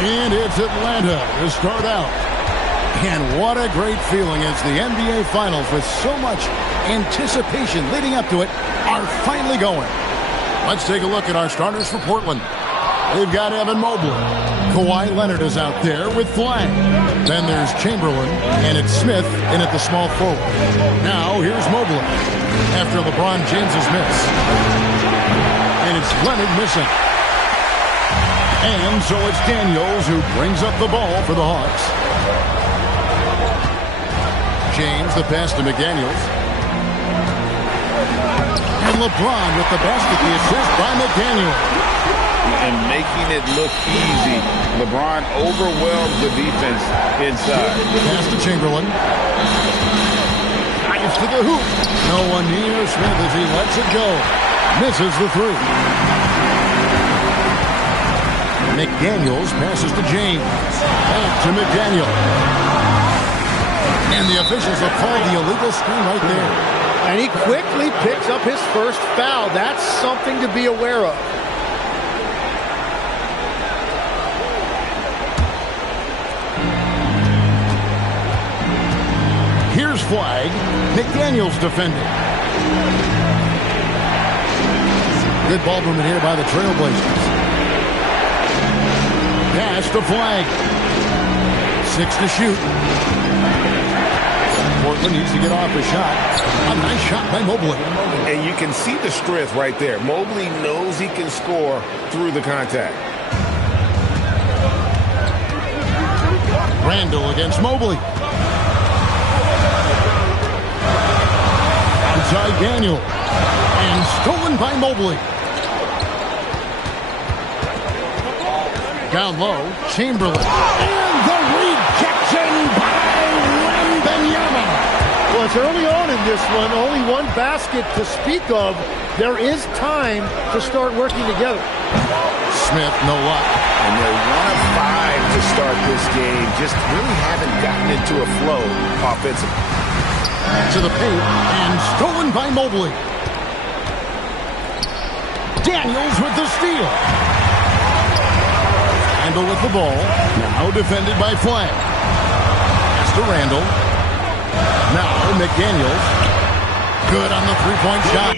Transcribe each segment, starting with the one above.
And it's Atlanta to start out. And what a great feeling as the NBA Finals, with so much anticipation leading up to it, are finally going. Let's take a look at our starters for Portland. They've got Evan Mobley. Kawhi Leonard is out there with Flag. Then there's Chamberlain, and it's Smith in at the small forward. Now here's Mobley after LeBron James's miss. And it's Leonard missing. And so it's Daniels who brings up the ball for the Hawks. James, the pass to McDaniels. And LeBron with the basket, the assist by McDaniels. And making it look easy. LeBron overwhelms the defense inside. Pass to Chamberlain. Drives to the hoop. No one near Smith as he lets it go. Misses the three. McDaniels passes to James. Back to McDaniel. And the officials have called the illegal screen right there. And he quickly picks up his first foul. That's something to be aware of. Here's Flag. McDaniels defending. Good ball movement here by the Trailblazers. Pass to Flag. 6 to shoot. Portland needs to get off a shot. A nice shot by Mobley. And you can see the strength right there. Mobley knows he can score through the contact. Randall against Mobley. Outside Daniel. And stolen by Mobley. Down low, Chamberlain. And the rejection by Wembanyama. Well, it's early on in this one. Only one basket to speak of. There is time to start working together. Smith, no luck. And they're 1 of 5 to start this game. Just really haven't gotten into a flow offensively. To the paint, and stolen by Mobley. Daniels with the steal. Randall with the ball. Now defended by Flag. Pass to Randall. Now McDaniels. Good on the three-point shot.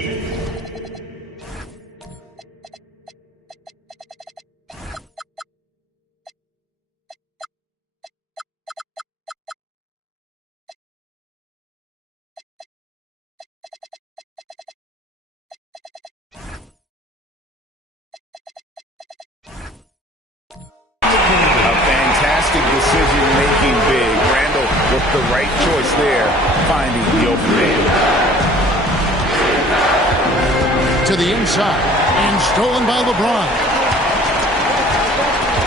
Decision-making big. Randall with the right choice there, finding the open man. To the inside, and stolen by LeBron.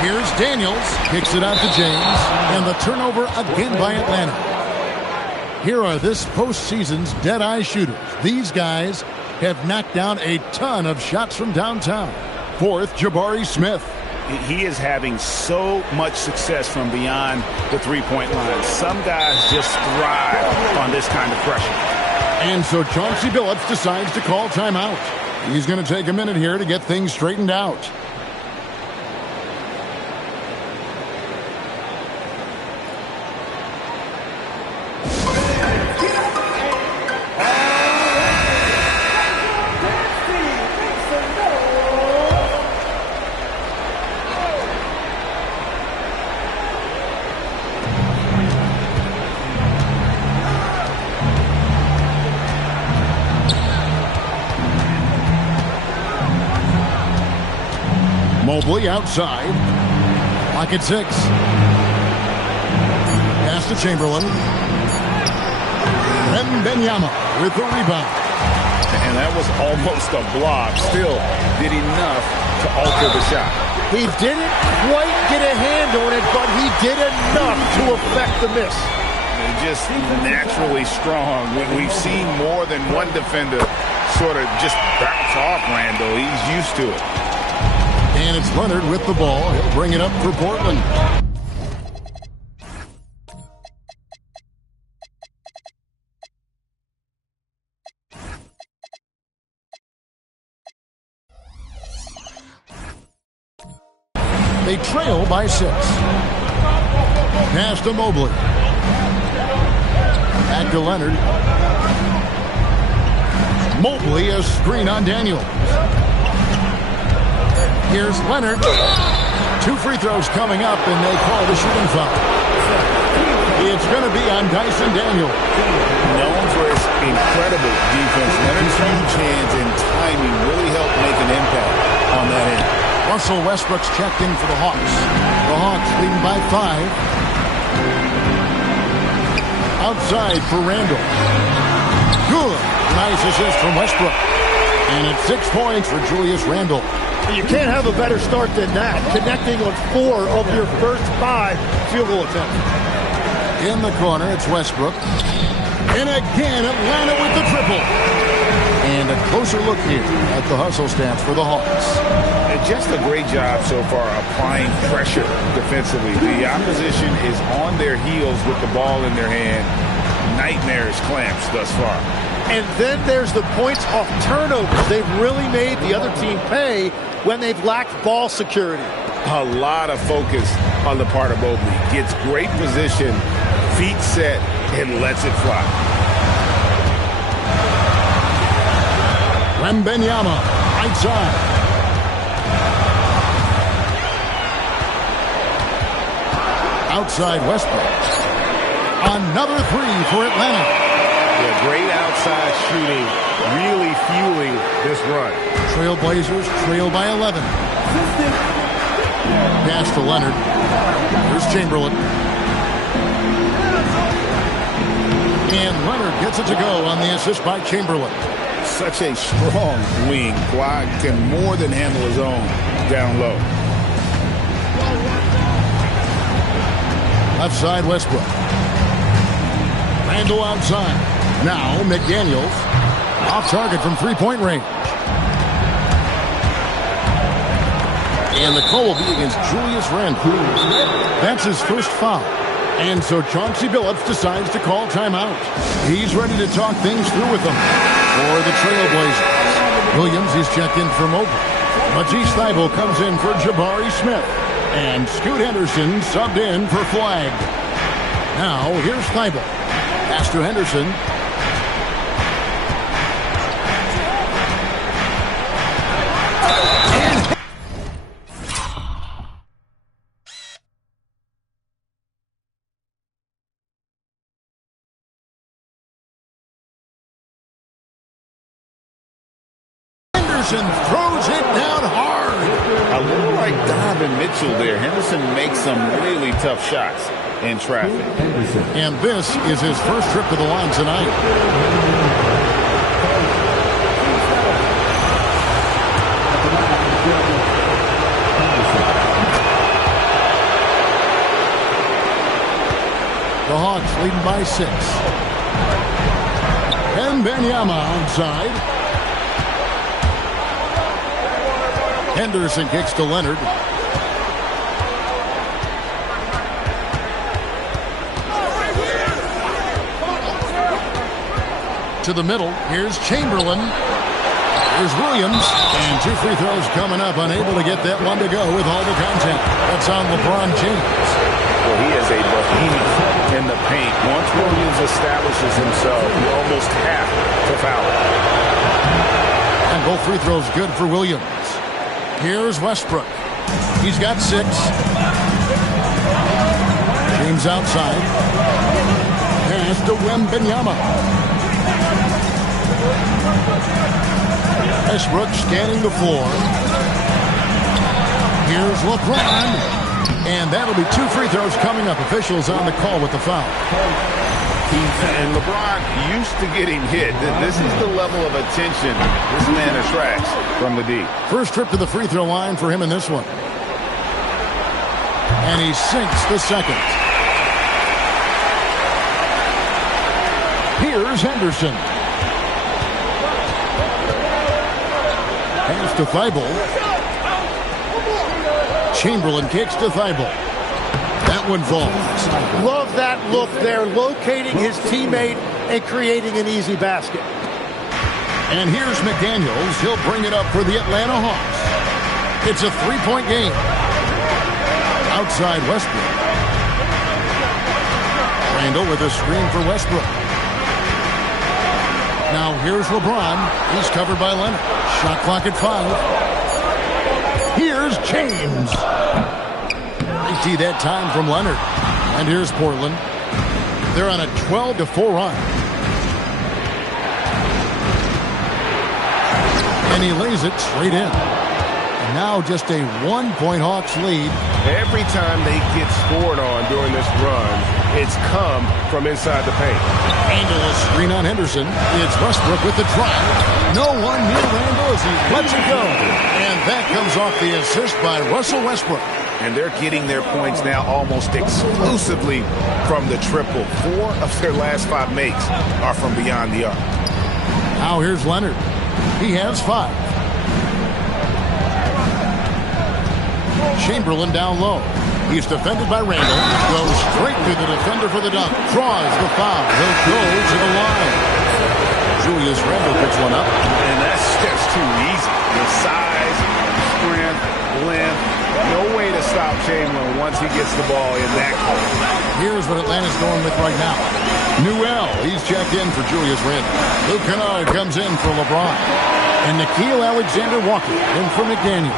Here's Daniels, kicks it out to James, and the turnover again by Atlanta. Here are this postseason's dead-eye shooters. These guys have knocked down a ton of shots from downtown. Fourth, Jabari Smith. He is having so much success from beyond the three-point line. Some guys just thrive on this kind of pressure. And so Chauncey Billups decides to call timeout. He's going to take a minute here to get things straightened out. Mobley outside. Clock at 6. Pass to Chamberlain. Wembanyama with the rebound. And And that was almost a block. Still did enough to alter the shot. He didn't quite get a hand on it, but he did enough to affect the miss. They're just naturally strong. We've seen more than one defender sort of just bounce off Randle. He's used to it. And it's Leonard with the ball. He'll bring it up for Portland. They trail by 6. Pass to Mobley. Back to Leonard. Mobley, a screen on Daniels. Here's Leonard. 2 free throws coming up, and they call the shooting foul. It's going to be on Dyson Daniels. Known for his incredible defense, Leonard's huge hands and timing really helped make an impact on that end. Russell Westbrook's checked in for the Hawks. The Hawks leading by 5. Outside for Randle. Good. Nice assist from Westbrook. And it's 6 points for Julius Randle. You can't have a better start than that, connecting on 4 of your first 5 field goal attempts. In the corner, it's Westbrook. And again, Atlanta with the triple. And a closer look here at the hustle stats for the Hawks. And just a great job so far applying pressure defensively. The opposition is on their heels with the ball in their hand. Nightmarish clamps thus far. And then there's the points off turnovers. They've really made the other team pay when they've lacked ball security. A lot of focus on the part of Mobley. Gets great position, feet set, and lets it fly. Wembanyama, right side. Outside Westbrook. Another 3 for Atlanta. Yeah, great outside shooting, really fueling this run. Trailblazers trail by 11. Pass to Leonard. Here's Chamberlain. And Leonard gets it to go on the assist by Chamberlain. Such a strong wing. Kawhi can more than handle his own down low. Left side Westbrook. Randle outside. Now McDaniels. Off target from 3-point range. And the call will be against Julius Randle. That's his first foul. And so Chauncey Billups decides to call timeout. He's ready to talk things through with them for the Trailblazers. Williams is checked in for Mobley. Matisse Thybulle comes in for Jabari Smith. And Scoot Henderson subbed in for Flagg. Now here's Thybulle. Pass to Henderson. Henderson throws it down hard. A little like Donovan Mitchell there. Henderson makes some really tough shots in traffic. And this is his first trip to the line tonight. The Hawks leading by 6. Wembanyama outside. Henderson kicks to Leonard. To the middle. Here's Chamberlain. Here's Williams. And 2 free throws coming up. Unable to get that one to go with all the content. That's on LeBron James. Well, he is a behemoth in the paint. Once Williams establishes himself, you almost have to foul him. And both free throws good for Williams. Here's Westbrook. He's got 6. James outside. Pass to Wembanyama. Westbrook scanning the floor. Here's LeBron. And that'll be 2 free throws coming up. Officials on the call with the foul. And LeBron used to getting hit. This is the level of attention this man attracts from the D. First trip to the free throw line for him in this one. And he sinks the second. Here's Henderson. Pass to Thibault. Chamberlain kicks to Thibault. That one falls. Love that look there, locating his teammate and creating an easy basket. And here's McDaniels. He'll bring it up for the Atlanta Hawks. It's a three-point game. Outside Westbrook. Randall with a screen for Westbrook. Now here's LeBron. He's covered by Leonard. Shot clock at 5. Here's James. They see that time from Leonard. And here's Portland. They're on a 12-4 run. And he lays it straight in. And now just a 1-point Hawks lead. Every time they get scored on during this run, it's come from inside the paint. Randall a screen on Henderson. It's Westbrook with the drive. No one near Randall as he lets it go. And that comes off the assist by Russell Westbrook. And they're getting their points now almost exclusively from the triple. 4 of their last 5 makes are from beyond the arc. Now here's Leonard. He has 5. Chamberlain down low. He's defended by Randall. Goes straight to the defender for the dunk. Draws the foul. He'll go to the line. Julius Randall picks one up. And that's just too easy. The size, strength, length. No way to stop Chamberlain once he gets the ball in that corner. Here's what Atlanta's going with right now. Newell, he's checked in for Julius Randall. Luke Kennard comes in for LeBron. And Nickeil Alexander-Walker in for McDaniel.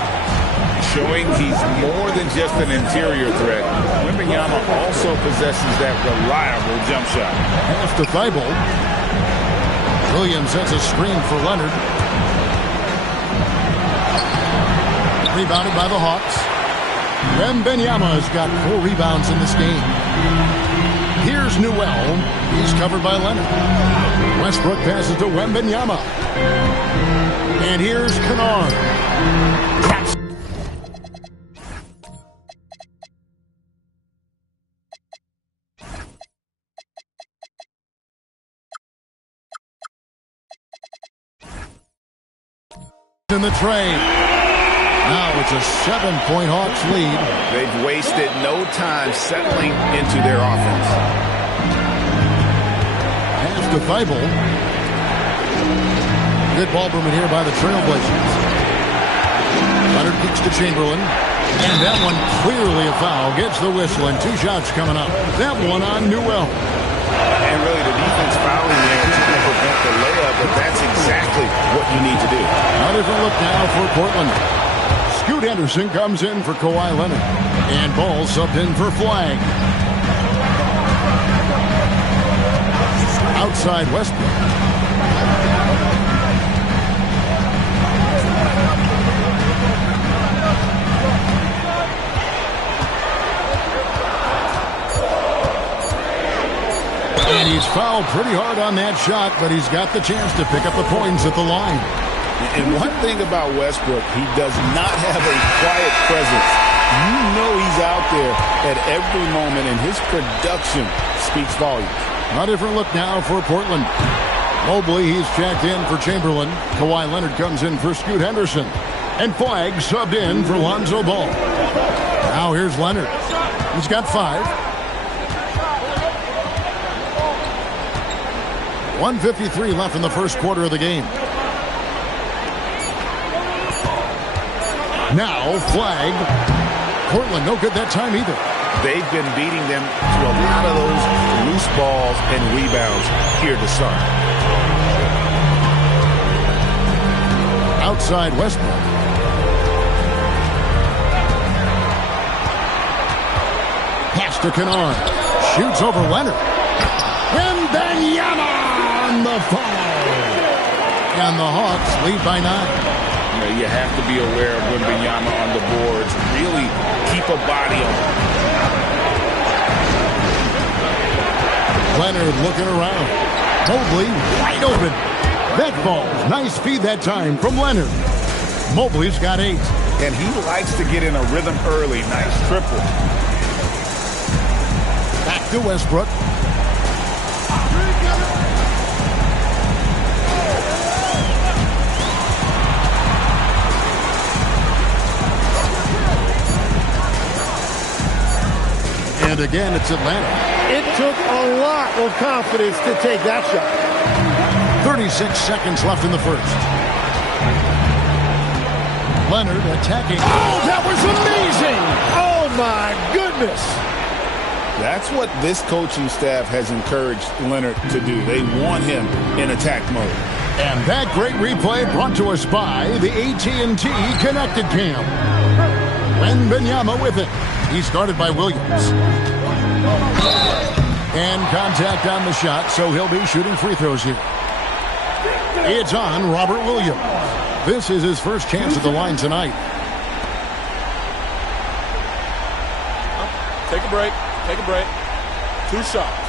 Showing he's more than just an interior threat. Wembanyama also possesses that reliable jump shot. Pass to Thibault. Williams sets a screen for Leonard. Rebounded by the Hawks. Wembanyama has got 4 rebounds in this game. Here's Newell. He's covered by Leonard. Westbrook passes to Wembanyama. And here's Kennard. In the trade. Now it's a 7-point Hawks lead. They've wasted no time settling into their offense. Pass to Thibault. Good ball movement here by the Trailblazers. Leonard kicks to Chamberlain. And that one clearly a foul. Gets the whistle and 2 shots coming up. That one on Newell. And really the defense fouling there to prevent the layup, but that's exactly what you need to do. A different look now for Portland. Scoot Henderson comes in for Kawhi Leonard. And Ball subbed in for Flag. Outside Westbrook. And he's fouled pretty hard on that shot, but he's got the chance to pick up the points at the line. And one thing about Westbrook, he does not have a quiet presence. You know he's out there at every moment, and his production speaks volumes. A different look now for Portland. Mobley, he's checked in for Chamberlain. Kawhi Leonard comes in for Scoot Henderson. And Flag subbed in for Lonzo Ball. Now here's Leonard. He's got 5. 1:53 left in the first quarter of the game. Now Flag. Portland no good that time either. They've been beating them to a lot of those loose balls and rebounds here to start. Outside Westbrook. Pass to Kennard. Shoots over Leonard. Wembanyama on the foul. And the Hawks lead by 9. You have to be aware of Wembanyama on the boards. Really keep a body on him. Leonard looking around. Mobley wide open. That falls. Nice feed that time from Leonard. Mobley's got 8. And he likes to get in a rhythm early. Nice triple. Back to Westbrook. And again, it's Atlanta. It took a lot of confidence to take that shot. 36 seconds left in the first. Leonard attacking. Oh, that was amazing! Oh, my goodness. That's what this coaching staff has encouraged Leonard to do. They want him in attack mode. And that great replay brought to us by the AT&T Connected Cam. Wembanyama with it. He's guarded by Williams. And contact on the shot, so he'll be shooting free throws here. It's on Robert Williams. This is his first chance at the line tonight. Take a break. Take a break. 2 shots.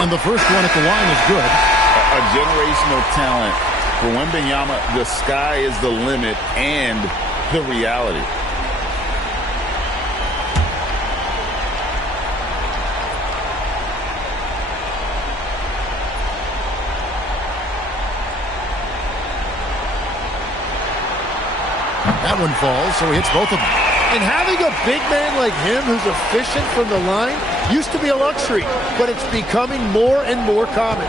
And the first one at the line is good. A generational talent. For Wembanyama, the sky is the limit and the reality. That one falls, so he hits both of them. And having a big man like him who's efficient from the line used to be a luxury, but it's becoming more and more common.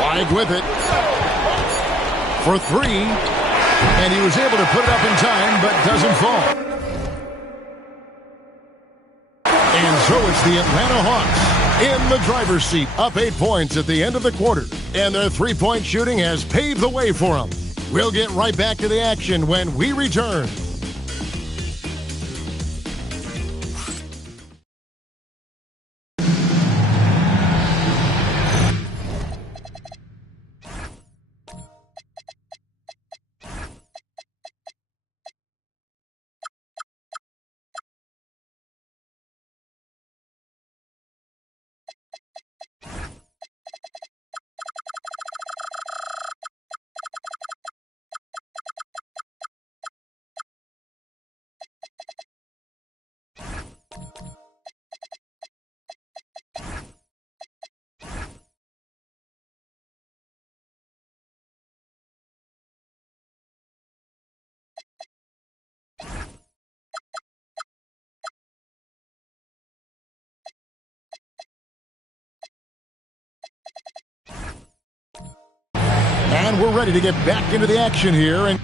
Wide with it for 3, and he was able to put it up in time, but doesn't fall. And so it's the Atlanta Hawks in the driver's seat, up 8 points at the end of the quarter, and their three-point shooting has paved the way for them. We'll get right back to the action when we return. And we're ready to get back into the action here. And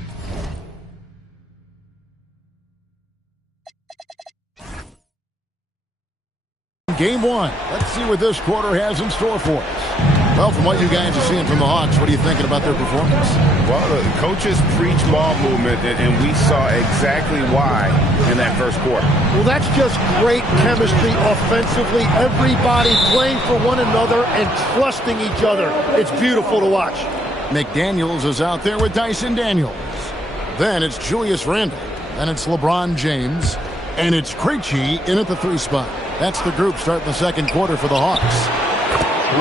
Game 1. Let's see what this quarter has in store for us. Well, from what you guys are seeing from the Hawks, what are you thinking about their performance? Well, the coaches preach ball movement, and we saw exactly why in that first quarter. Well, that's just great chemistry offensively. Everybody playing for one another and trusting each other. It's beautiful to watch. McDaniels is out there with Dyson Daniels. Then it's Julius Randle. Then it's LeBron James. And it's Krejci in at the 3 spot. That's the group starting the second quarter for the Hawks.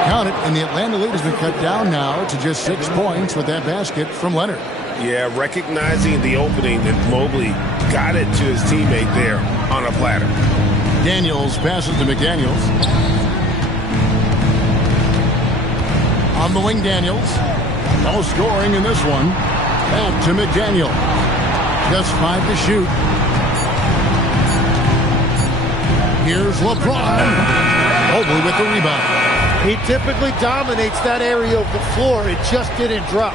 Count it, and the Atlanta lead has been cut down now to just 6 points with that basket from Leonard. Yeah, recognizing the opening, and Mobley got it to his teammate there on a platter. Daniels passes to McDaniels. On the wing, Daniels. No scoring in this one. Back to McDaniel. Just 5 to shoot. Here's LeBron. Mobley with the rebound. He typically dominates that area of the floor. It just didn't drop.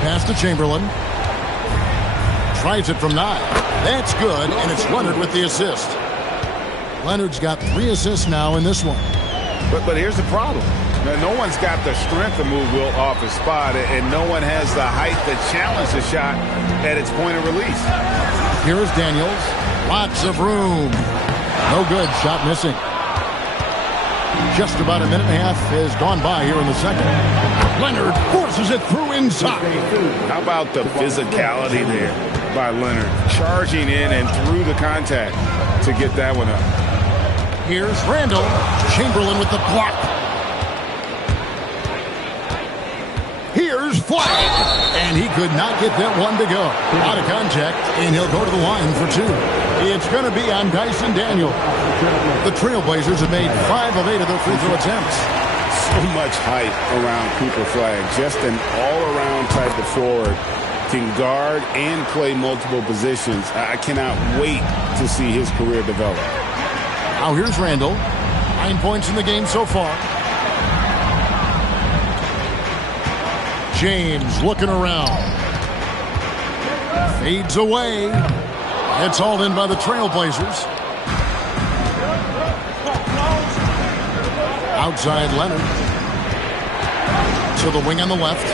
Pass to Chamberlain. Tries it from 9. That's good, and it's Leonard with the assist. Leonard's got 3 assists now in this one. But here's the problem. Now, no one's got the strength to move Wilt off his spot, and no one has the height to challenge the shot at its point of release. Here's Daniels. Lots of room. No good. Shot missing. Just about a minute and a half has gone by here in the second. Leonard forces it through inside. How about the physicality there by Leonard? Charging in and through the contact to get that one up. Here's Randall. Chamberlain with the block. Here's Flagg. And he could not get that one to go. Out of contact, and he'll go to the line for two. It's going to be on Dyson Daniel. The Trailblazers have made 5 of 8 of their free throw attempts. So much hype around Cooper Flagg. Just an all-around type of forward. Can guard and play multiple positions. I cannot wait to see his career develop. Now here's Randall. 9 points in the game so far. James looking around. Fades away. It's hauled in by the Trailblazers. Outside Leonard. To the wing on the left.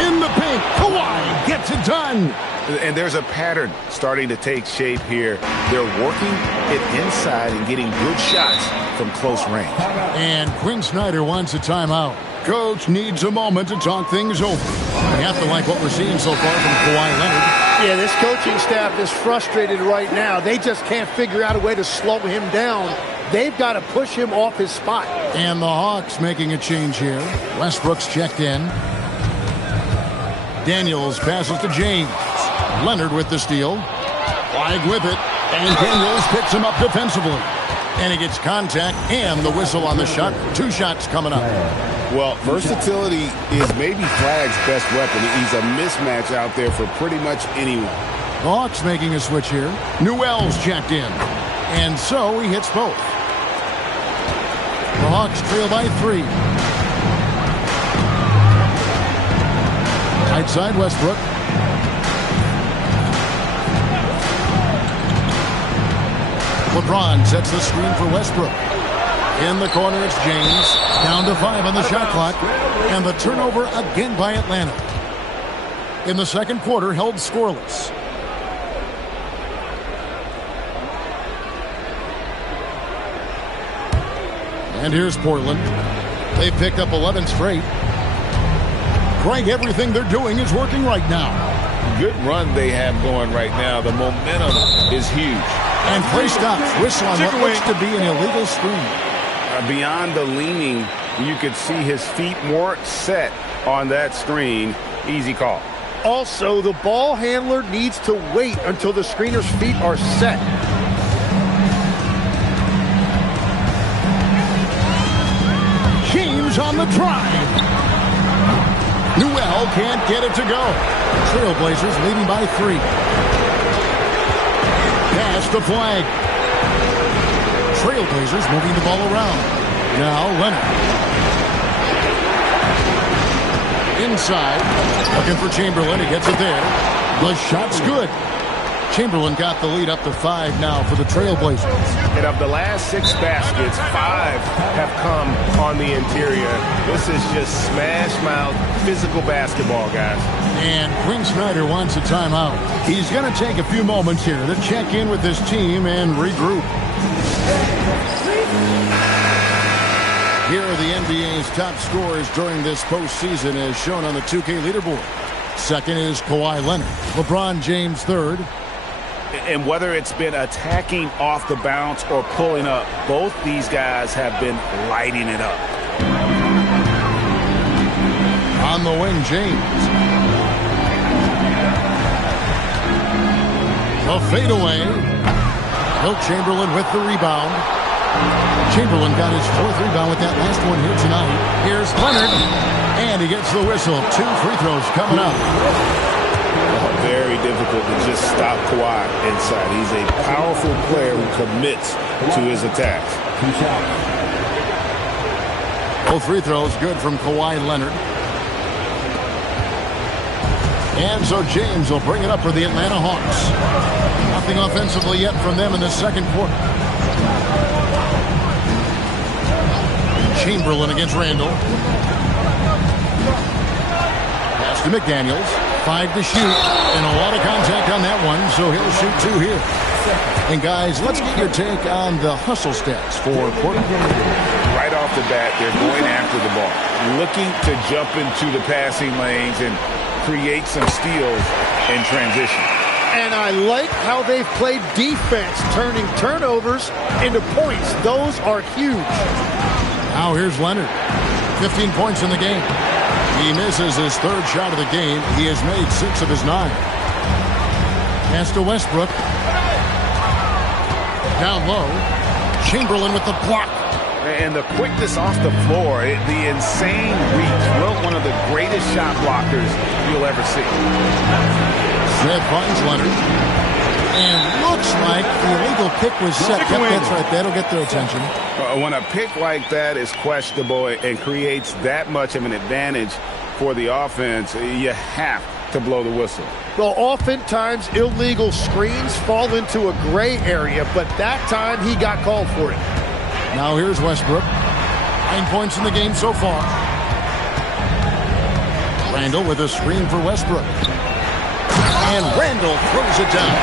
In the paint. Kawhi gets it done. And there's a pattern starting to take shape here. They're working it inside and getting good shots from close range. And Quinn Snyder wants a timeout. Coach needs a moment to talk things over. We have to like what we're seeing so far from Kawhi Leonard. Yeah, this coaching staff is frustrated right now. They just can't figure out a way to slow him down. They've got to push him off his spot. And the Hawks making a change here. Westbrook's checked in. Daniels passes to James. Leonard with the steal. Flagg with it. And Daniels picks him up defensively. And he gets contact and the whistle on the shot. 2 shots coming up. Well, versatility is maybe Flagg's best weapon. He's a mismatch out there for pretty much anyone. The Hawks making a switch here. Newell's checked in. And so he hits both. The Hawks trail by 3. Right side Westbrook. LeBron sets the screen for Westbrook. In the corner, it's James. Down to 5 on the shot clock. And the turnover again by Atlanta. In the second quarter, held scoreless. And here's Portland. They've picked up 11 straight. Greg, everything they're doing is working right now. Good run they have going right now. The momentum is huge. And play stops. Whistle on what looks to be an illegal screen. Beyond the leaning, you could see his feet more set on that screen. Easy call. Also, the ball handler needs to wait until the screener's feet are set. James on the drive. Newell can't get it to go. Trailblazers leading by 3. Pass to Flagg. Trailblazers moving the ball around. Now Leonard. Inside. Looking for Chamberlain. He gets it there. The shot's good. Chamberlain got the lead up to 5 now for the Trailblazers. And of the last 6 baskets, 5 have come on the interior. This is just smash-mouth physical basketball, guys. And Quinn Snyder wants a timeout. He's going to take a few moments here to check in with his team and regroup. Here are the NBA's top scorers during this postseason as shown on the 2K leaderboard. Second is Kawhi Leonard. LeBron James third. And whether it's been attacking off the bounce or pulling up, both these guys have been lighting it up. On the wing, James. A fadeaway. Wilt Chamberlain with the rebound. Chamberlain got his 4th rebound with that last one here tonight. Here's Leonard. And he gets the whistle. 2 free throws coming up. Very difficult to just stop Kawhi inside. He's a powerful player who commits to his attacks. Both free throws good from Kawhi Leonard. And so James will bring it up for the Atlanta Hawks. Nothing offensively yet from them in the second quarter. Chamberlain against Randall. Pass to McDaniels. 5 to shoot. And a lot of contact on that one, so he'll shoot 2 here. And, guys, let's get your take on the hustle stats for Portland. Right off the bat, they're going after the ball, looking to jump into the passing lanes and create some steals in transition. And I like how they've played defense, turning turnovers into points. Those are huge. Now here's Leonard. 15 points in the game. He misses his 3rd shot of the game. He has made 6 of his 9. Pass to Westbrook. Down low. Chamberlain with the block. And the quickness off the floor, the insane reach. Well, one of the greatest shot blockers you'll ever see. Smith finds Leonard. And looks like the illegal pick was set. Yep, that's right. That'll get their attention. When a pick like that is questionable and creates that much of an advantage for the offense, you have to blow the whistle. Well, oftentimes illegal screens fall into a gray area, but that time he got called for it. Now here's Westbrook. 9 points in the game so far. Randall with a screen for Westbrook. And Randall throws it down.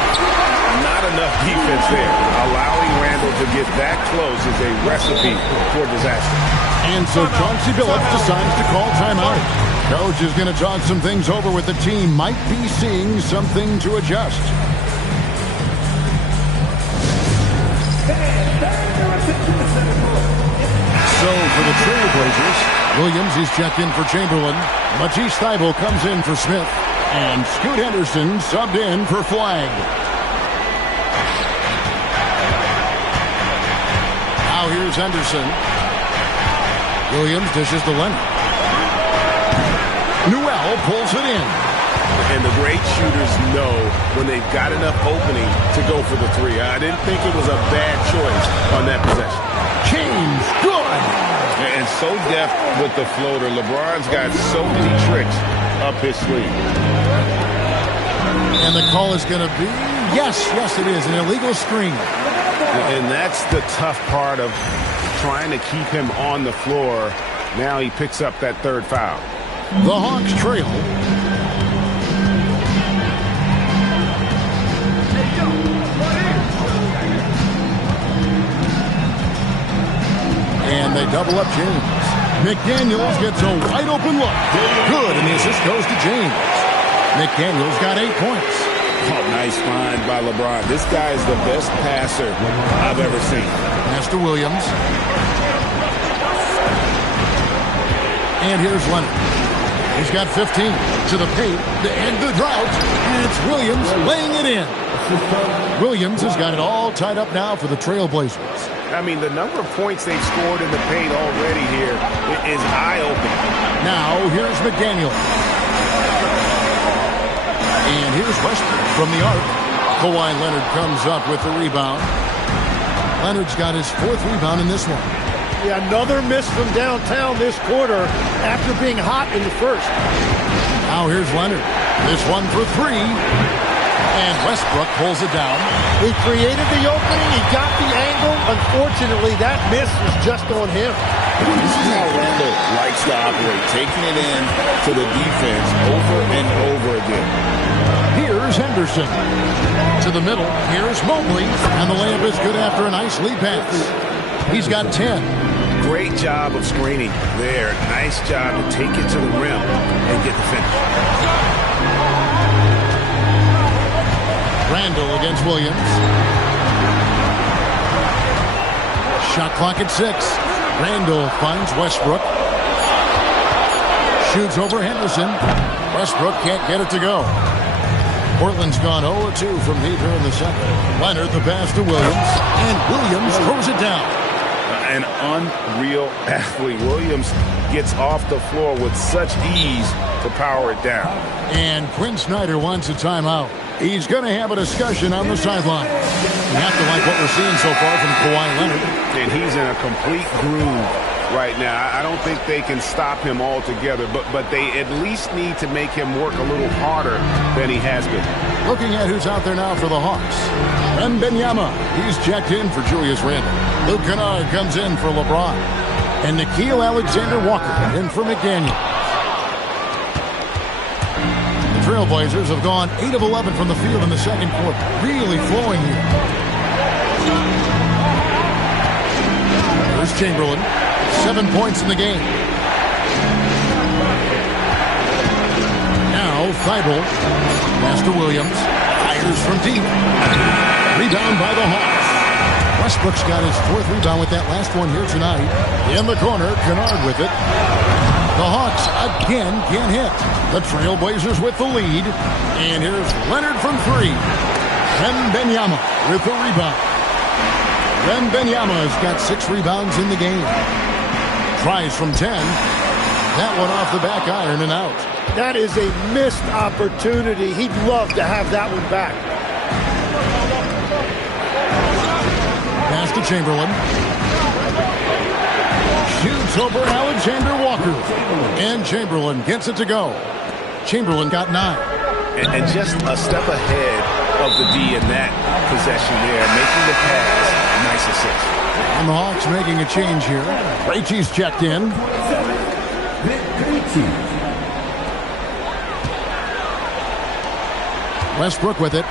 Not enough defense there. Allowing Randall to get that close is a recipe for disaster. And so Chauncey Billups decides to call timeout. Coach is going to talk some things over with the team. Might be seeing something to adjust. So for the Trailblazers, Williams is checked in for Chamberlain. Matisse Thybulle comes in for Smith. And Scoot Henderson subbed in for Flagg. Now here's Henderson. Williams dishes to Leonard. Newell pulls it in. And the great shooters know when they've got enough opening to go for the 3. I didn't think it was a bad choice on that possession. James, good. And so deft with the floater. LeBron's got so many tricks up his sleeve. And the call is going to be, yes, it is, an illegal screen. And that's the tough part of trying to keep him on the floor. Now he picks up that 3rd foul. The Hawks trail. And they double up James. McDaniels gets a wide open look. Good, and the assist goes to James. McDaniels got 8 points. Oh, nice find by LeBron. This guy is the best passer I've ever seen. Pass to Williams. And here's Leonard. He's got 15 to the paint to end the drought. And it's Williams laying it in. Williams has got it all tied up now for the Trailblazers. I mean, the number of points they've scored in the paint already here is eye-opening. Now, here's McDaniel. And here's Westbrook from the arc. Kawhi Leonard comes up with the rebound. Leonard's got his 4th rebound in this one. Yeah, another miss from downtown this quarter after being hot in the 1st. Now here's Leonard. This one for 3. And Westbrook pulls it down. He created the opening. He got the angle. Unfortunately, that miss was just on him. This is how Randall likes to operate, taking it in to the defense over and over again. Here's Henderson. To the middle. Here's Mobley. And the layup is good after a nice lead pass. He's got 10. Great job of screening there. Nice job to take it to the rim and get the finish. Randall against Williams. Shot clock at 6. Randall finds Westbrook. Shoots over Henderson. Westbrook can't get it to go. Portland's gone 0-2 from deep here in the 2nd. Leonard the pass to Williams. And Williams throws it down. An unreal athlete. Williams gets off the floor with such ease to power it down. And Quinn Snyder wants a timeout. He's going to have a discussion on the sideline. You have to like what we're seeing so far from Kawhi Leonard. And he's in a complete groove right now. I don't think they can stop him altogether, but they at least need to make him work a little harder than he has been. Looking at who's out there now for the Hawks. Wembanyama, he's checked in for Julius Randle. Luke Kennard comes in for LeBron. And Nickeil Alexander-Walker in for McDaniel. Trailblazers have gone 8 of 11 from the field in the second quarter. Really flowing here. There's Chamberlain. 7 points in the game. Now Thibault. Pass to Williams. Fires from deep. Rebound by the Hawks. Westbrook's got his 4th rebound with that last one here tonight. In the corner, Kennard with it. The Hawks again can't hit. The Trailblazers with the lead. And here's Leonard from 3. Wembanyama with the rebound. Wembanyama has got 6 rebounds in the game. Tries from 10. That one off the back iron and out. That is a missed opportunity. He'd love to have that one back. Pass to Chamberlain. Shoots over Alexander Walker. And Chamberlain gets it to go. Chamberlain got 9. And just a step ahead of the D in that possession there, making the pass. Nice assist. And the Hawks making a change here. Krejci's checked in. Westbrook with it.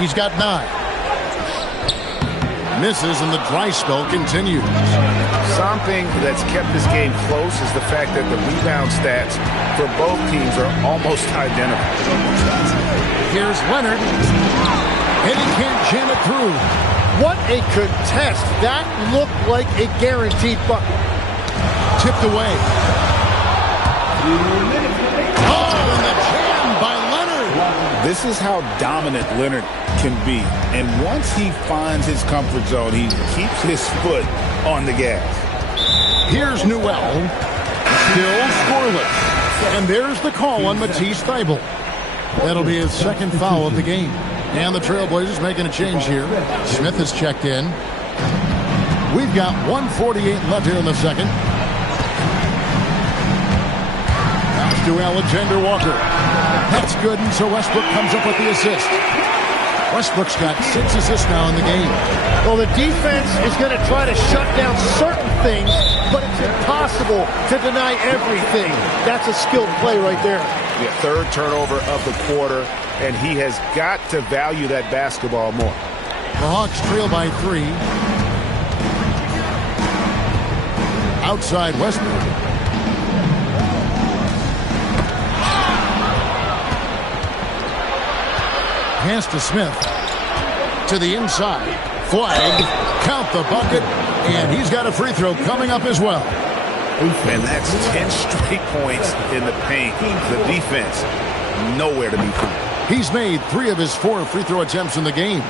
He's got 9. Misses, and the dry spell continues. Something that's kept this game close is the fact that the rebound stats for both teams are almost identical. Here's Leonard. And he can't jam it through. What a contest. That looked like a guaranteed bucket. Tipped away. Oh, and the jam by Leonard. This is how dominant Leonard can be. And once he finds his comfort zone, he keeps his foot on the gas. Here's Newell. Still scoreless. And there's the call on Matisse Thybulle. That'll be his 2nd foul of the game. And the Trailblazers making a change here. Smith is checked in. We've got 1:48 left here in the second. Pass to Alexander Walker. That's good, and so Westbrook comes up with the assist. Westbrook's got 6 assists now in the game. Well, the defense is going to try to shut down certain things, but it's impossible to deny everything. That's a skilled play right there. The 3rd turnover of the quarter, and he has got to value that basketball more. The Hawks trail by 3. Outside Westbrook. Pass to Smith. To the inside. Flag. Count the bucket. And he's got a free throw coming up as well. And that's 10 straight points in the paint. The defense, nowhere to be found. He's made 3 of his 4 free throw attempts in the game.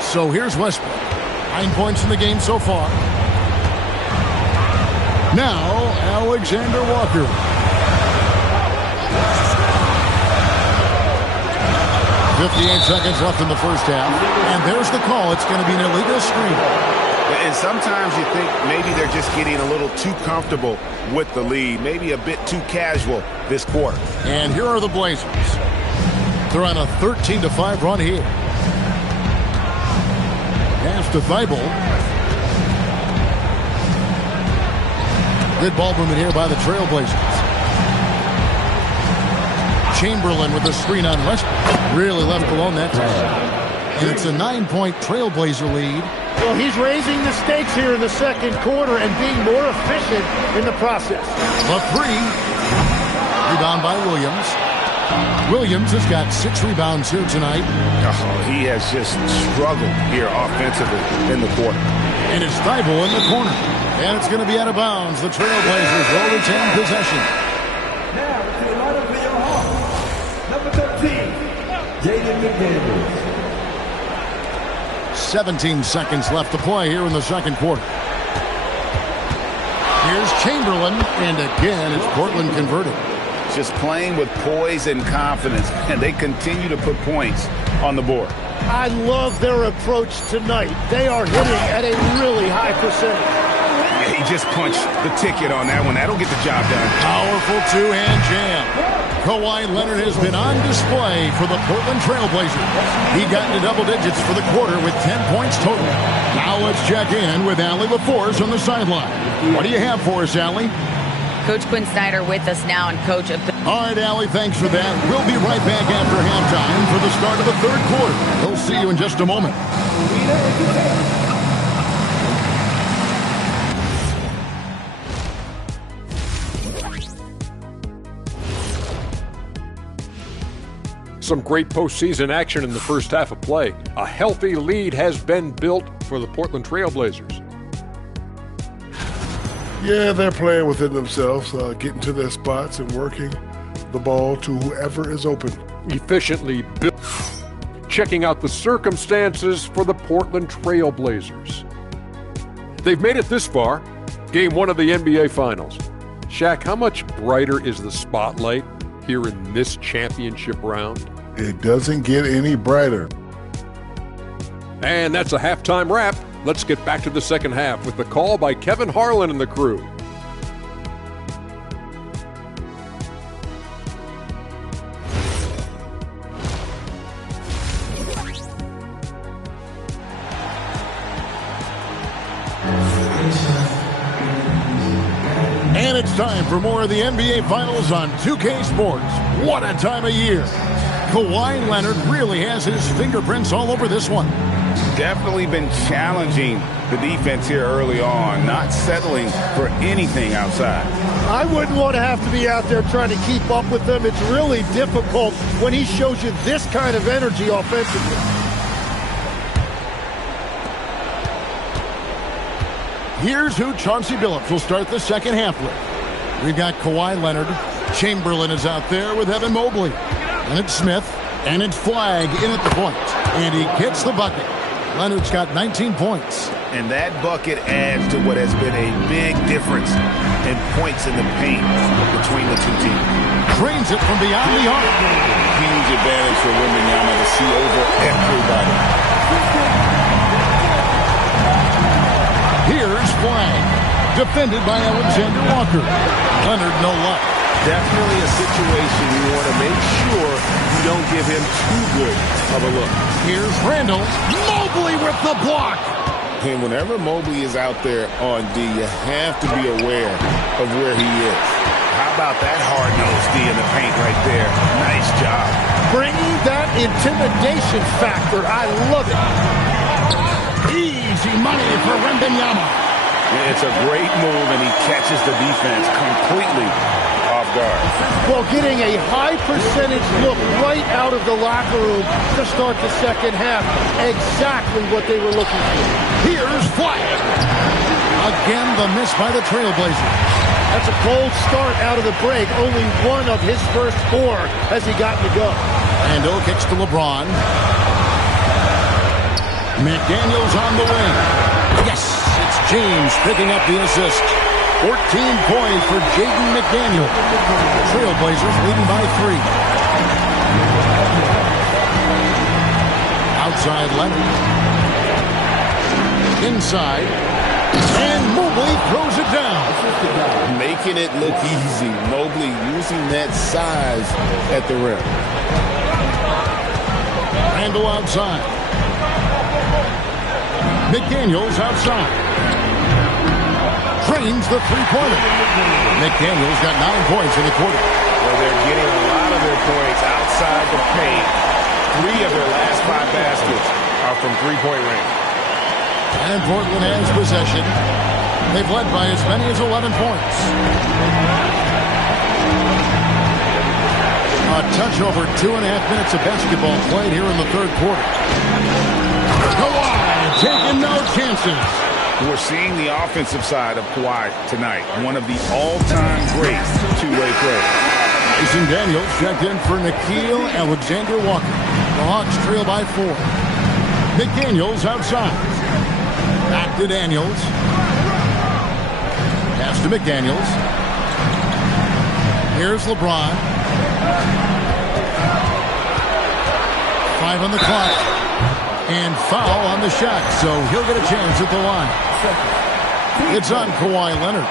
So here's Westbrook. 9 points in the game so far. Now, Alexander Walker. .58 seconds left in the first half. And there's the call. It's going to be an illegal screen. And sometimes you think maybe they're just getting a little too comfortable with the lead. Maybe a bit too casual this quarter. And here are the Blazers. They're on a 13-5 run here. Pass to Thybulle. Good ball movement here by the Trailblazers. Chamberlain with the screen on Westbrook. Really left alone that time. And it's a 9-point Trailblazer lead. Well, he's raising the stakes here in the second quarter and being more efficient in the process. The 3. Rebound by Williams. Williams has got 6 rebounds here tonight. Oh, he has just struggled here offensively in the quarter. And it's Thybulle in the corner. And it's going to be out of bounds. The Trailblazers will retain possession. Now, to the line for your Hawks, number 13, Jaden McDaniels. 17 seconds left to play here in the second quarter. Here's Chamberlain, and again, it's Portland converting. Just playing with poise and confidence, and they continue to put points on the board. I love their approach tonight. They are hitting at a really high percentage. He just punched the ticket on that one. That'll get the job done. Powerful two-hand jam. Kawhi Leonard has been on display for the Portland Trailblazers. He got into double digits for the quarter with 10 points total. Now let's check in with Allie LaForce on the sideline. What do you have for us, Allie? Coach Quinn Snyder with us now, and Coach. All right, Allie, thanks for that. We'll be right back after halftime for the start of the third quarter. We'll see you in just a moment. Some great postseason action in the first half of play. A healthy lead has been built for the Portland Trail Blazers. Yeah, they're playing within themselves, getting to their spots and working the ball to whoever is open. Efficiently built. Checking out the circumstances for the Portland Trail Blazers. They've made it this far, game one of the NBA Finals. Shaq, how much brighter is the spotlight here in this championship round? It doesn't get any brighter. And that's a halftime wrap. Let's get back to the second half with the call by Kevin Harlan and the crew. And it's time for more of the NBA Finals on 2K Sports. What a time of year. Kawhi Leonard really has his fingerprints all over this one. Definitely been challenging the defense here early on, not settling for anything outside. I wouldn't want to have to be out there trying to keep up with them. It's really difficult when he shows you this kind of energy offensively. Here's who Chauncey Billups will start the second half with. We've got Kawhi Leonard. Chamberlain is out there with Evan Mobley. And it's Smith. And it's Flagg in at the point. And he gets the bucket. Leonard's got 19 points. And that bucket adds to what has been a big difference in points in the paint between the two teams. Drains it from beyond the arc. Huge advantage for Wembanyama to see over everybody. Here's Flagg, defended by Alexander Walker. Leonard no luck. Definitely a situation you want to make sure you don't give him too good of a look. Here's Randall. Mobley with the block. And whenever Mobley is out there on D, you have to be aware of where he is. How about that hard-nosed D in the paint right there? Nice job. Bringing that intimidation factor. I love it. Easy money for Wembanyama. It's a great move, and he catches the defense completely off guard. Well, getting a high percentage look right out of the locker room to start the second half. Exactly what they were looking for. Here's Flagg. Again, the miss by the Trailblazers. That's a cold start out of the break. Only one of his first four has he gotten to go. Randall kicks to LeBron. McDaniels on the wing. Yes, it's James picking up the assist. 14 points for Jaden McDaniel. Trailblazers leading by 3. Outside Leonard. Inside. And Mobley throws it down. Making it look easy. Mobley using that size at the rim. Randall outside. McDaniels outside. Trains the three-pointer. McDaniels got 9 points in the quarter. Well, they're getting a lot of their points outside the paint. 3 of their last 5 baskets are from three-point range. And Portland has possession. They've led by as many as 11 points. A touch over 2.5 minutes of basketball played here in the third quarter. Kawhi taking no chances. We're seeing the offensive side of Kawhi tonight. One of the all-time great two-way players. Jason Daniels checked in for Nickeil Alexander-Walker. The Hawks trail by 4. McDaniels outside. Back to Daniels. Pass to McDaniels. Here's LeBron. 5 on the clock. And foul on the shot, so he'll get a chance at the line. It's on Kawhi Leonard.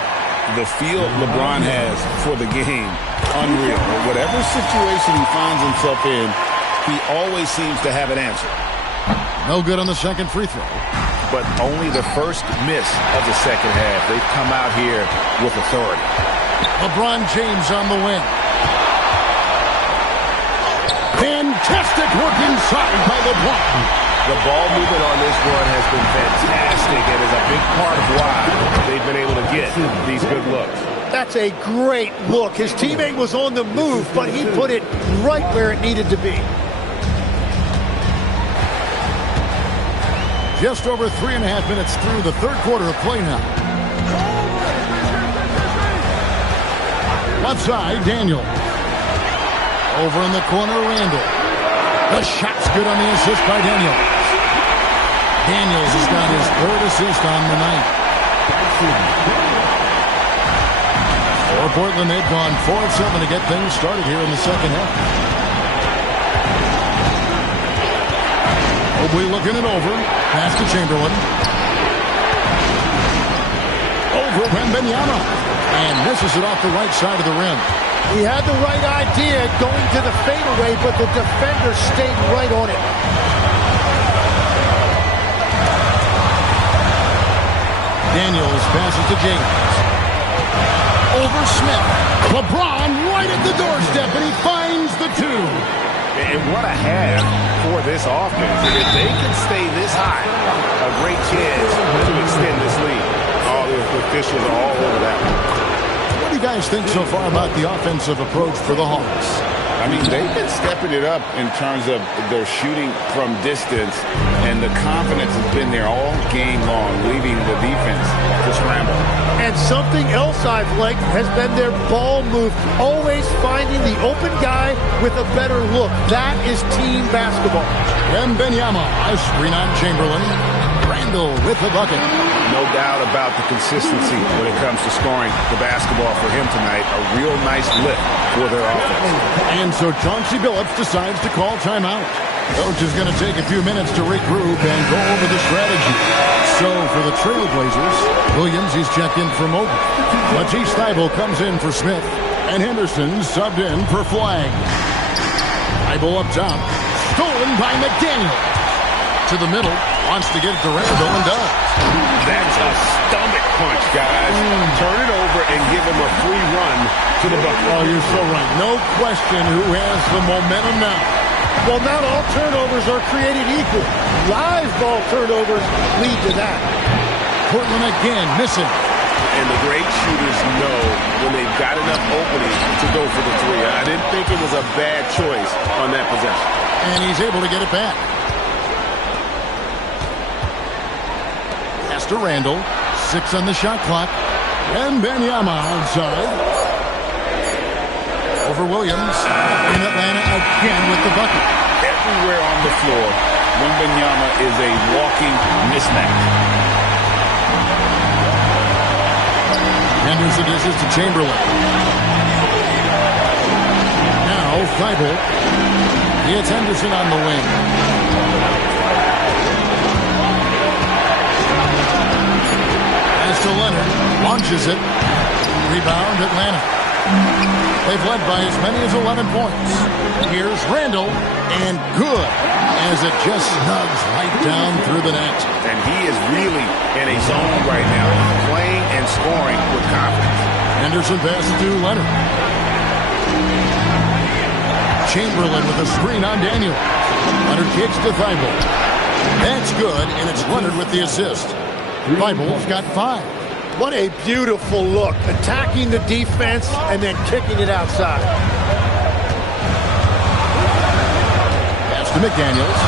The feel LeBron has for the game, unreal. Whatever situation he finds himself in, he always seems to have an answer. No good on the second free throw. But only the first miss of the second half. They've come out here with authority. LeBron James on the wing. Fantastic work inside by LeBron. The ball movement on this run has been fantastic and is a big part of why they've been able to get these good looks. That's a great look. His teammate was on the move, but he put it right where it needed to be. Just over 3.5 minutes through the third quarter of play now. Left side, Daniel. Over in the corner, Randall. The shot's good on the assist by Daniels. Daniels has got his third assist on the night. For Portland, they've gone 4 of 7 to get things started here in the second half. Mobley looking it over. Pass to Chamberlain. Over Wembanyama. And misses it off the right side of the rim. He had the right idea going to the fadeaway, but the defender stayed right on it. Daniels passes to James. Over Smith. LeBron right at the doorstep, and he finds the 2. And what a half for this offense. And if they can stay this high, a great chance to extend this lead. All the officials are all over that one. What do you guys think so far about the offensive approach for the Hawks? I mean, they've been stepping it up in terms of their shooting from distance, and the confidence has been there all game long, leaving the defense to scramble. And something else I've liked has been their ball movement, always finding the open guy with a better look. That is team basketball. Wembanyama, a screen on Chamberlain. Randall with the bucket. No doubt about the consistency when it comes to scoring the basketball for him tonight. A real nice lift for their offense. And so Chauncey Billups decides to call timeout. Coach is going to take a few minutes to regroup and go over the strategy. So for the Trailblazers, Williams, he's checked in for Mobley. Matisse Thybulle comes in for Smith. And Henderson subbed in for Flagg. Thybulle up top. Stolen by McDaniel. To the middle. Wants to get it to Randall and does. That's a stomach punch, guys. Turn it over and give him a free run to the bucket. Oh, you're so right. No question who has the momentum now. Well, not all turnovers are created equal. Live ball turnovers lead to that. Portland again missing. And the great shooters know when they've got enough opening to go for the 3. I didn't think it was a bad choice on that possession. And he's able to get it back. Pass to Randall. 6 on the shot clock. And Wembanyama outside. Over Williams. In Atlanta again with the bucket. Everywhere on the floor, Wembanyama is a walking mismatch. Henderson dishes to Chamberlain. Now Thybulle. It's Henderson on the wing. Pass to Leonard. Launches it. Rebound Atlanta. They've led by as many as 11 points. Here's Randall, and good, as it just snugs right down through the net. And he is really in a zone right now, playing and scoring with confidence. Henderson passes to Leonard. Chamberlain with a screen on Daniel. Leonard kicks to Thybulle. That's good, and it's Leonard with the assist. Thybulle's got 5. What a beautiful look. Attacking the defense and then kicking it outside. Pass to McDaniels.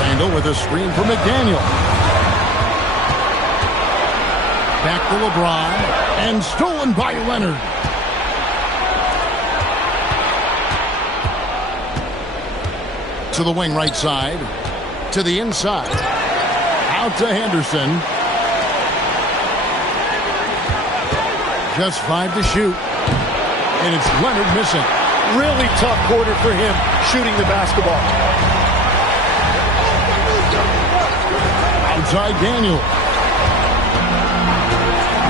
Randall with a screen for McDaniel. Back to LeBron. And stolen by Leonard. To the wing right side. To the inside. Out to Henderson. Just 5 to shoot. And it's Leonard missing. Really tough quarter for him shooting the basketball. Outside Daniel.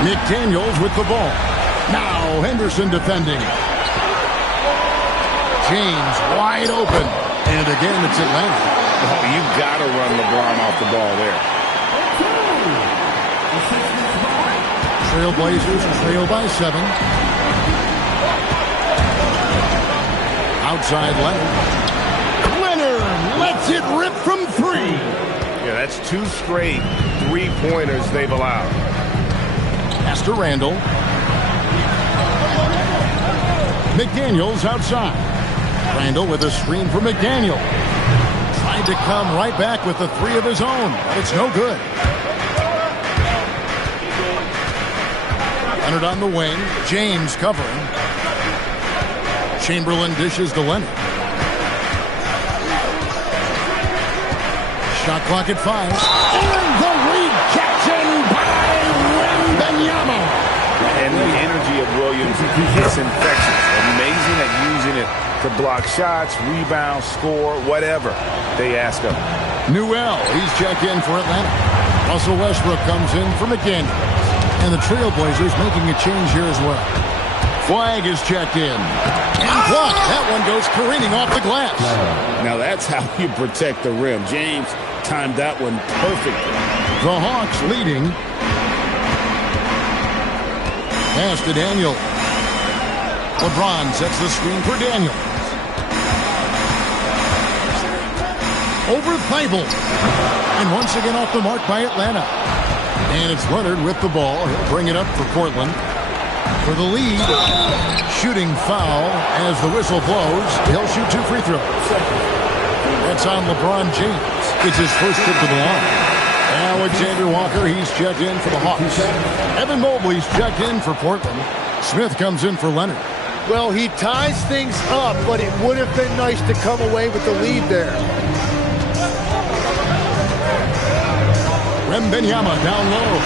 McDaniels with the ball. Now Henderson defending. James wide open. And again, it's Atlanta. Oh, you got to run LeBron off the ball there. Trailblazers trail by 7. Outside Leonard. Leonard lets it rip from 3. Yeah, that's 2 straight three-pointers they've allowed. Pass to Randall. McDaniels outside. Randall with a screen for McDaniel. Tried to come right back with the 3 of his own, but it's no good. Leonard on the wing. James covering. Chamberlain dishes to Leonard. Shot clock at 5. And the rejection by Wembanyama. And the energy of Williams, it's infectious. Amazing at using it to block shots, rebound, score, whatever they ask him. Newell, he's checked in for Atlanta. Russell Westbrook comes in for McDaniels. And the Trailblazers making a change here as well. Flag is checked in. And blocked. That one goes careening off the glass. Now that's how you protect the rim. James timed that one perfectly. The Hawks leading. Pass to Daniel. LeBron sets the screen for Daniel. Over Thibault. And once again off the mark by Atlanta. And it's Leonard with the ball. He'll bring it up for Portland. For the lead. Shooting foul as the whistle blows. He'll shoot 2 free throws. That's on LeBron James. It's his first trip to the line. Alexander Walker, he's checked in for the Hawks. Evan Mobley's checked in for Portland. Smith comes in for Leonard. Well, he ties things up, but it would have been nice to come away with the lead there. Wembanyama down low.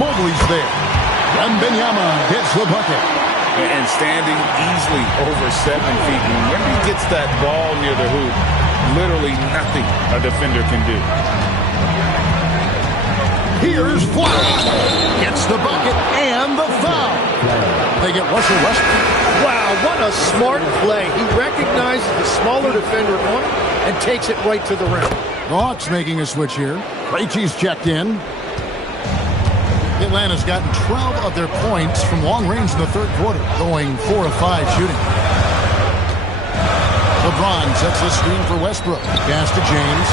Mobley's there. Wembanyama gets the bucket. And standing easily over 7 feet. When he gets that ball near the hoop, literally nothing a defender can do. Here's Flowers. Gets the bucket and the foul. They get Russell Westbrook. Wow, what a smart play. He recognizes the smaller defender on him and takes it right to the rim. The Hawks making a switch here. Krejci's checked in. Atlanta's gotten 12 of their points from long range in the third quarter, going 4 of 5 shooting. LeBron sets the screen for Westbrook. Pass to James.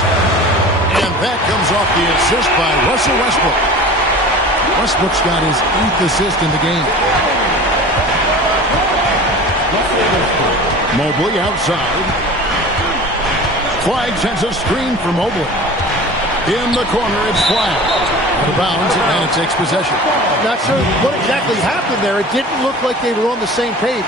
And that comes off the assist by Russell Westbrook. Westbrook's got his 8th assist in the game. Mobley outside. Flag sends a screen for Mobley. In the corner, it's flag. Out of bounds, Atlanta takes possession. Not sure what exactly happened there. It didn't look like they were on the same page.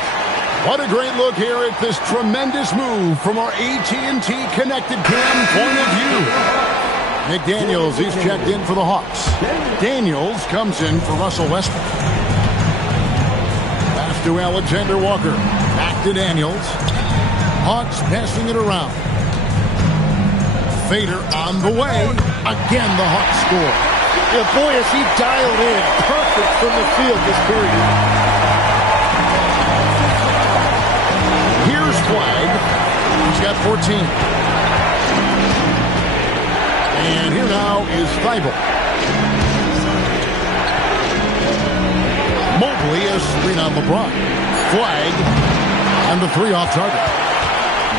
What a great look here at this tremendous move from our AT&T Connected Cam point of view. McDaniels, he's checked in for the Hawks. Daniels comes in for Russell Westbrook. Pass to Alexander Walker. Back to Daniels. Hawks passing it around. Fader on the way. Again, the Hawks score. Yeah, boy, is he dialed in. Perfect from the field this period. Here's Flag. He's got 14. And here now is Thibault. Mobley is screen on LeBron. Flag. And the 3 off target.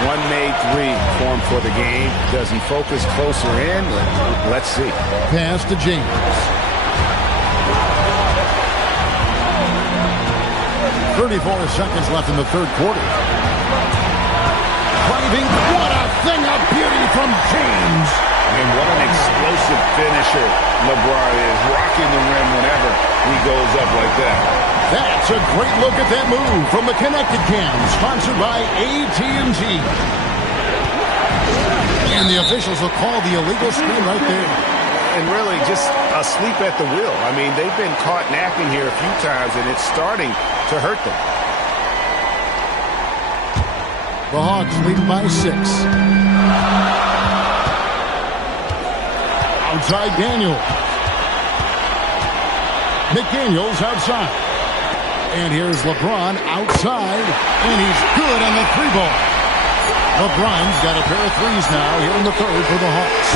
One made 3 formed for the game. Does he focus closer in? Let's see. Pass to James. .34 seconds left in the third quarter. Driving. What a thing of beauty from James. And what an explosive finisher LeBron is. Rocking the rim whenever he goes up like that. That's a great look at that move from the Connected Cam, sponsored by AT&T. And the officials will call the illegal screen right there. And really just asleep at the wheel. I mean, they've been caught napping here a few times, and it's starting to hurt them. The Hawks lead by 6. Outside Daniel. McDaniels outside. And here's LeBron outside. And he's good on the 3-ball. LeBron's got a pair of threes now here in the third for the Hawks.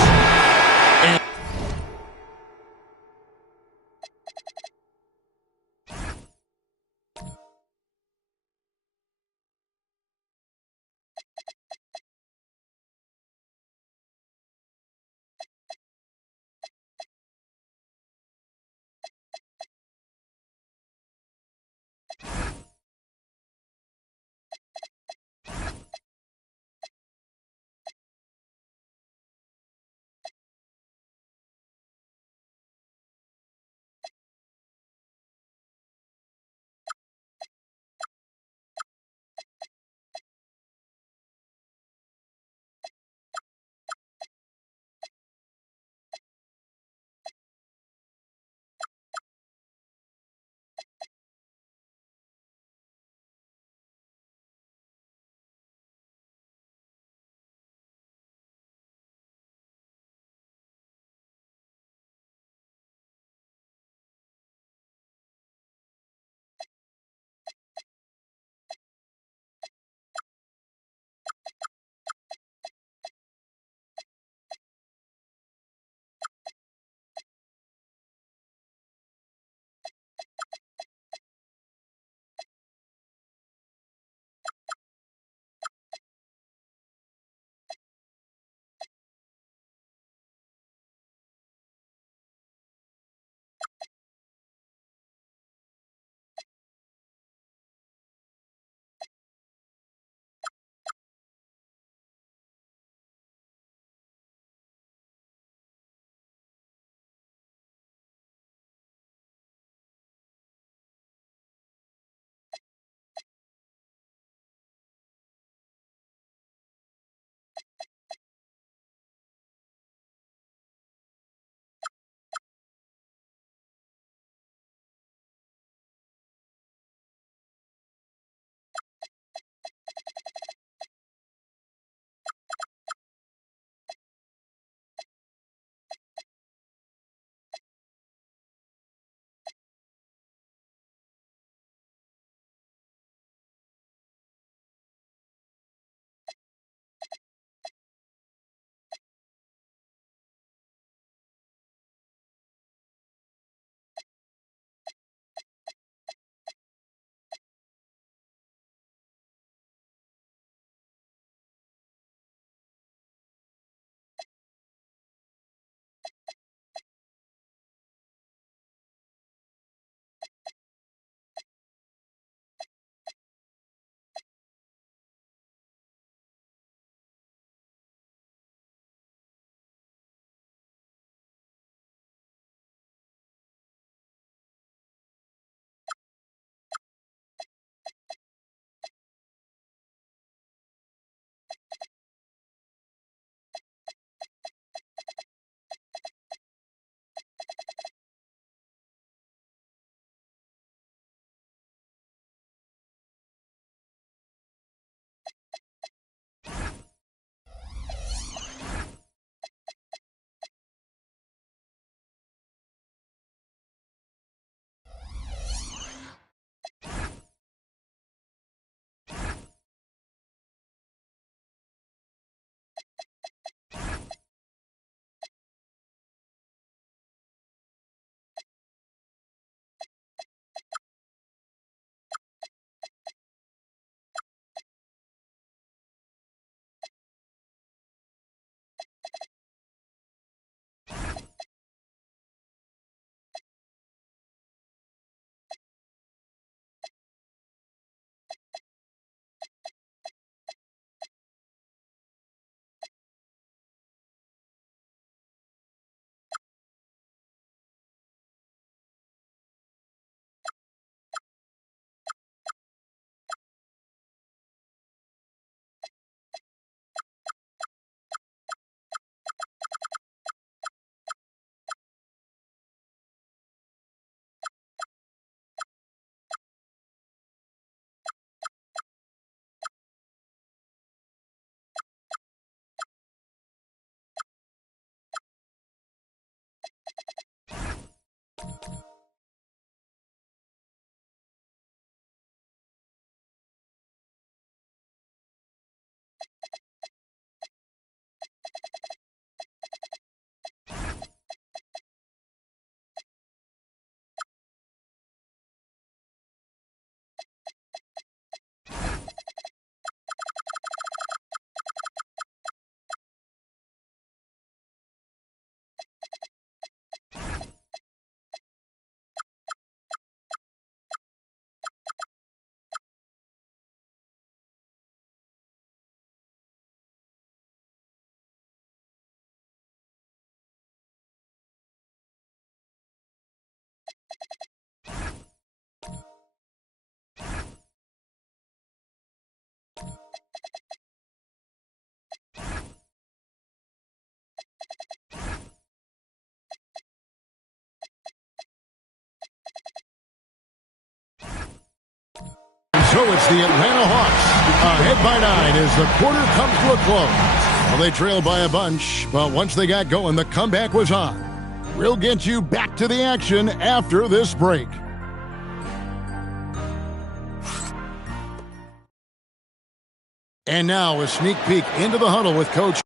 So it's the Atlanta Hawks ahead by 9 as the quarter comes to a close. Well, they trailed by a bunch, but once they got going, the comeback was on. We'll get you back to the action after this break. And now a sneak peek into the huddle with Coach.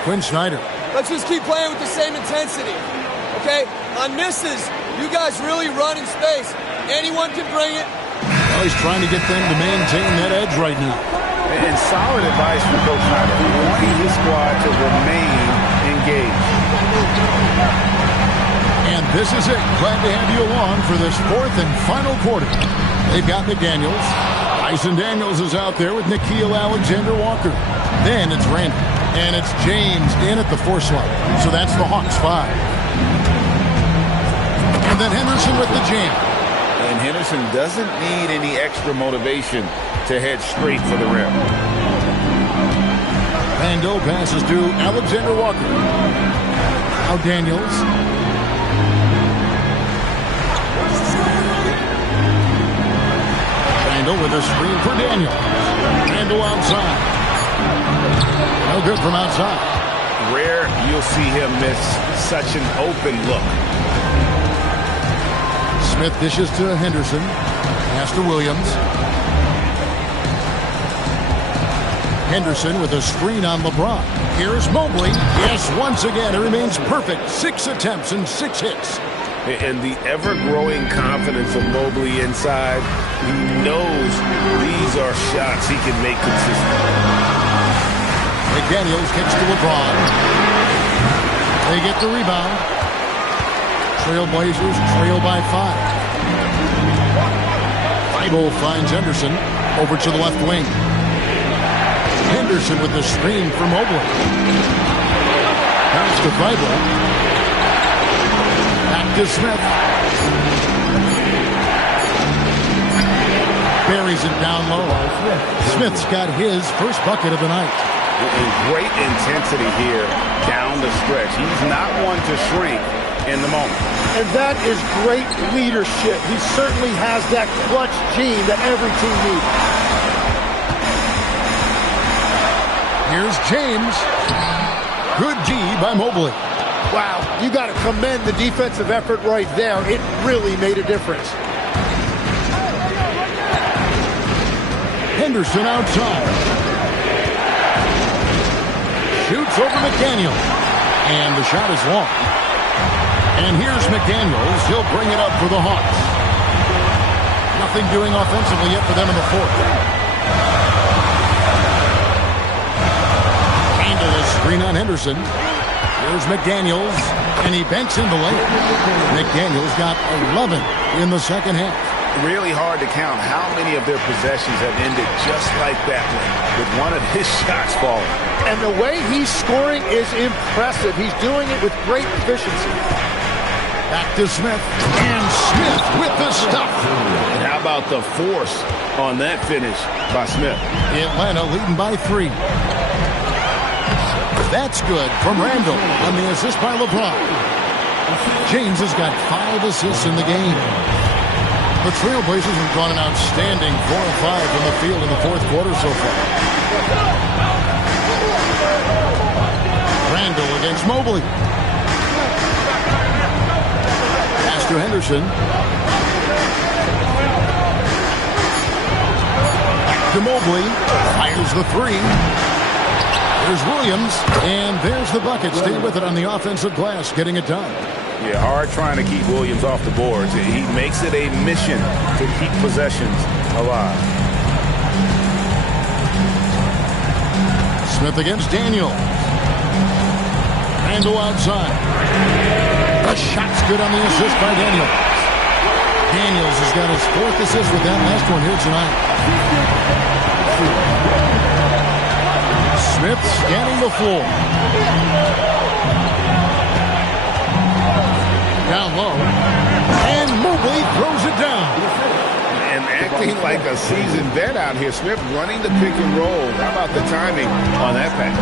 Quinn Snyder. Let's just keep playing with the same intensity, okay? On misses, you guys really run in space. Anyone can bring it. Well, he's trying to get them to maintain that edge right now. And solid advice from Coach Snyder, wanting his squad to remain engaged. And this is it. Glad to have you along for this fourth and final quarter. They've got McDaniels. Dyson Daniels is out there with Nickeil Alexander-Walker. Then it's Randall. And it's James in at the 4 slot. So that's the Hawks 5. And then Henderson with the jam. And Henderson doesn't need any extra motivation to head straight for the rim. Randall passes to Alexander-Walker. Now Daniels. Randall with a screen for Daniels. Randall outside. No good from outside. Rare you'll see him miss such an open look. Smith dishes to Henderson. Pass to Williams. Henderson with a screen on LeBron. Here's Mobley. Yes, once again, it remains perfect. 6 attempts and 6 hits. And the ever-growing confidence of Mobley inside. He knows these are shots he can make consistently. McDaniels kicks to LeBron. They get the rebound. Trailblazers trail by 5. Thibault finds Henderson over to the left wing. Henderson with the screen for Mobley. Pass to Thibault. Back to Smith. Buries it down low. Smith's got his first bucket of the night. And great intensity here down the stretch. He's not one to shrink in the moment. And that is great leadership. He certainly has that clutch gene that every team needs. Here's James. Good D by Mobley. Wow, you got to commend the defensive effort right there. It really made a difference. Henderson outside. Shoots over McDaniel. And the shot is long. And here's McDaniels. He'll bring it up for the Hawks. Nothing doing offensively yet for them in the fourth. Into the screen on Henderson. Here's McDaniels. And he banks in the lane. McDaniels got 11 in the second half. Really hard to count how many of their possessions have ended just like that one, with one of his shots falling. And the way he's scoring is impressive. He's doing it with great efficiency. Back to Smith. And Smith with the stuff. And how about the force on that finish by Smith? Atlanta leading by 3. That's good from Randall on the assist by LeBron. James has got 5 assists in the game. The Trailblazers have gone an outstanding 4 of 5 from the field in the fourth quarter so far. Randall against Mobley. Pass to Henderson. Back to Mobley. Fires the 3. There's Williams, and there's the bucket. Stay with it on the offensive glass, getting it done. Yeah, hard trying to keep Williams off the boards. He makes it a mission to keep possessions alive. Smith against Daniel. Randall outside. The shot's good on the assist by Daniels. Daniels has got his 4th assist with that last one here tonight. Smith scanning the floor. Down low. And Mobley throws it down. And acting like a seasoned vet out here. Smith running the pick and roll. How about the timing on that pass?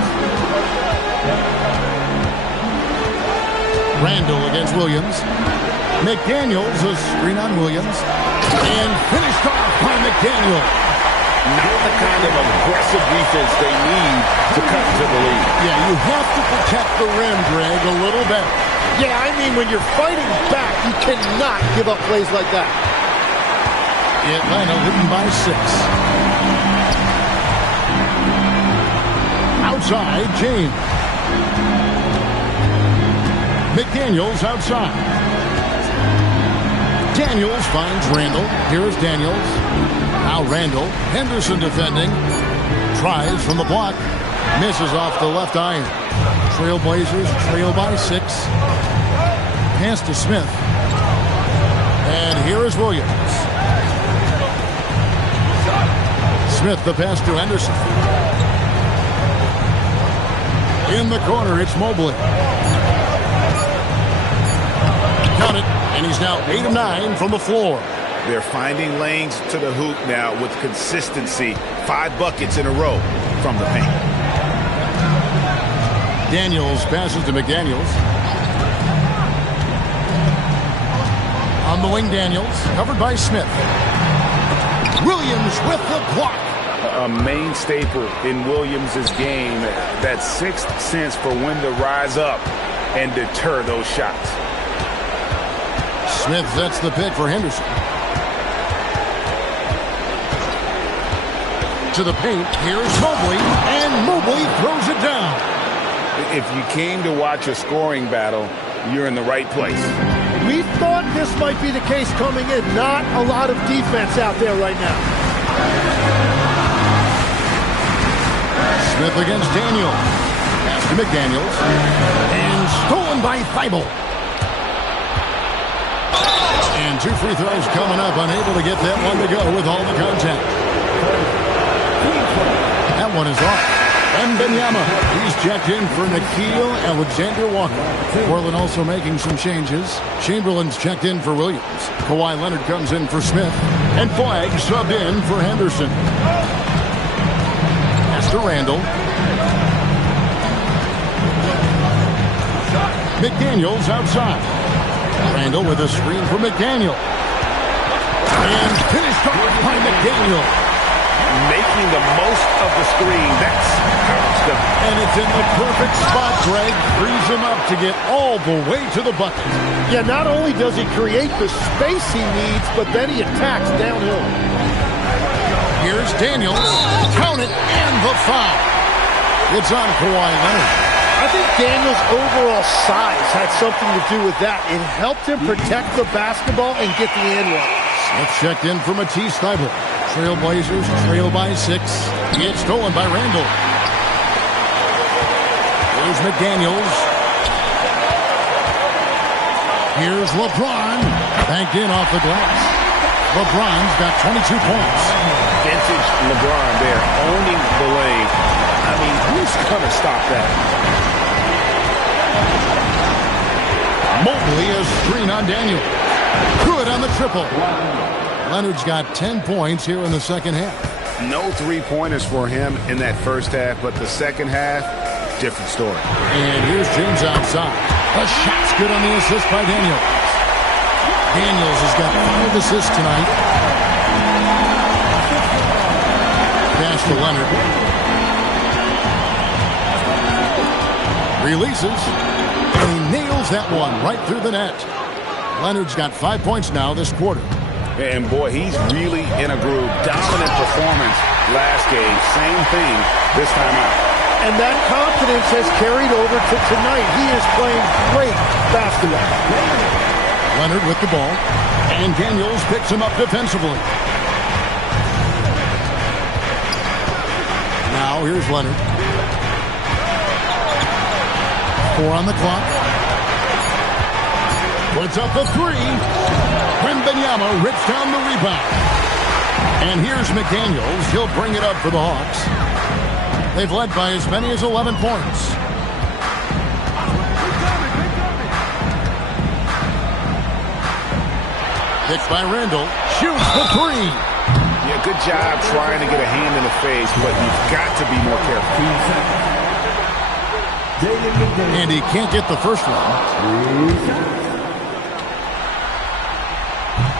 Randall against Williams. McDaniels, a screen on Williams. And finished off by McDaniel. Not the kind of aggressive defense they need to cut to the lead. Yeah, you have to protect the rim, Greg, a little better. Yeah, I mean, when you're fighting back, you cannot give up plays like that. Atlanta leading by 6. Outside, James. McDaniels outside. Daniels finds Randall. Here's Daniels. Now Randall. Henderson defending. Tries from the block. Misses off the left iron. Trailblazers trail by 6. Pass to Smith. And here is Williams. Smith the pass to Henderson. In the corner, it's Mobley. Count it, and he's now 8 of 9 from the floor. They're finding lanes to the hoop now with consistency. 5 buckets in a row from the paint. Daniels passes to McDaniels. On the wing, Daniels, covered by Smith. Williams with the block. A main staple in Williams' game, that 6th sense for when to rise up and deter those shots. Smith sets the pick for Henderson. To the paint, here's Mobley, and Mobley throws it down. If you came to watch a scoring battle, you're in the right place. We thought this might be the case coming in. Not a lot of defense out there right now. Smith against Daniel. Pass to McDaniels. And stolen by Thibault. And 2 free throws coming up. Unable to get that one to go with all the contact. That one is off. Wembanyama. He's checked in for Nickeil Alexander-Walker. Portland also making some changes. Chamberlain's checked in for Williams. Kawhi Leonard comes in for Smith. And Flagg subbed in for Henderson. Pass to Randall. McDaniels outside. Randall with a screen for McDaniel. And finished off by McDaniel. Making the most of the screen. That's how it's done. And it's in the perfect spot, Greg. Frees him up to get all the way to the bucket. Yeah, not only does he create the space he needs, but then he attacks downhill. Here's Daniels. Count it, and the foul. It's on Kawhi Leonard. I think Daniels' overall size had something to do with that. It helped him protect the basketball and get the end one. Smith checked in for Matisse Thybulle. Trailblazers trail by 6. It's stolen by Randall. Here's McDaniels. Here's LeBron. Banked in off the glass. LeBron's got 22 points. Vintage LeBron there, owning the lane. I mean, who's going to stop that? Mobley a screen on Daniel. Good on the triple. Leonard's got 10 points here in the second half. No three-pointers for him in that first half, but the second half, different story. And here's James outside. The shot's good on the assist by Daniels. Daniels has got 5 assists tonight. Pass to Leonard. Releases. And he nails that one right through the net. Leonard's got 5 points now this quarter. And boy, he's really in a groove. Dominant performance last game. Same thing this time out. And that confidence has carried over to tonight. He is playing great basketball. Leonard with the ball. And Daniels picks him up defensively. Now here's Leonard. 4 on the clock. Puts up a 3. Wembanyama rips down the rebound. And here's McDaniels. He'll bring it up for the Hawks. They've led by as many as 11 points. Picked by Randall. Shoots the 3. Yeah, good job trying to get a hand in the face, but you've got to be more careful. And he can't get the first one.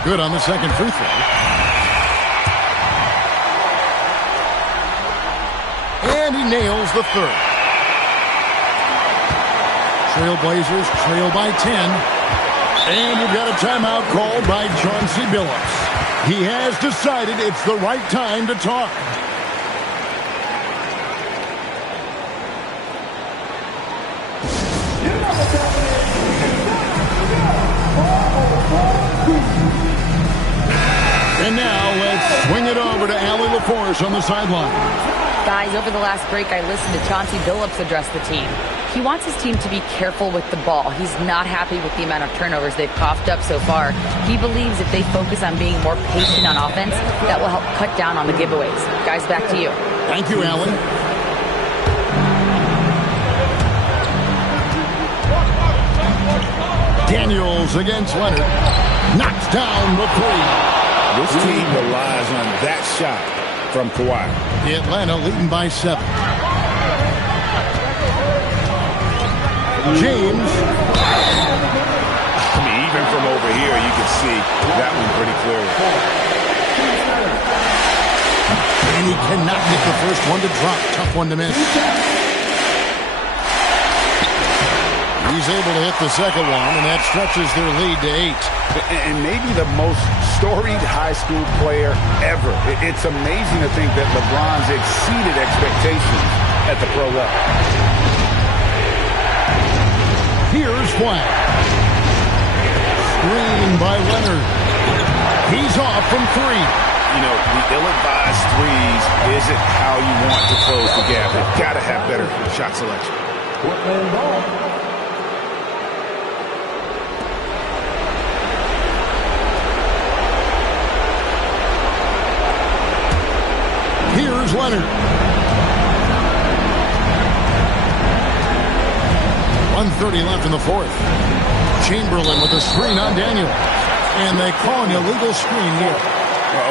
Good on the second free throw. And he nails the third. Trailblazers trail by 10. And you've got a timeout called by Chauncey Billups. He has decided it's the right time to talk. And now let's swing it over to Allie LaForce on the sideline. Guys, over the last break, I listened to Chauncey Billups address the team. He wants his team to be careful with the ball. He's not happy with the amount of turnovers they've coughed up so far. He believes if they focus on being more patient on offense, that will help cut down on the giveaways. Guys, back to you. Thank you, Allie. Daniels against Leonard. Knocks down the 3. This team relies on that shot from Kawhi. Atlanta leading by 7. James. I mean, even from over here, you can see that one pretty clearly. And he cannot get the first one to drop. Tough one to miss. He's able to hit the second one, and that stretches their lead to 8. And maybe the most storied high school player ever. It's amazing to think that LeBron's exceeded expectations at the pro level. Here's Flag. Screen by Leonard. He's off from 3. You know, the ill-advised threes isn't how you want to close the gap. They've got to have better shot selection. Here's Leonard. 1:30 left in the fourth. Chamberlain with a screen on Daniel. And they call an illegal screen here.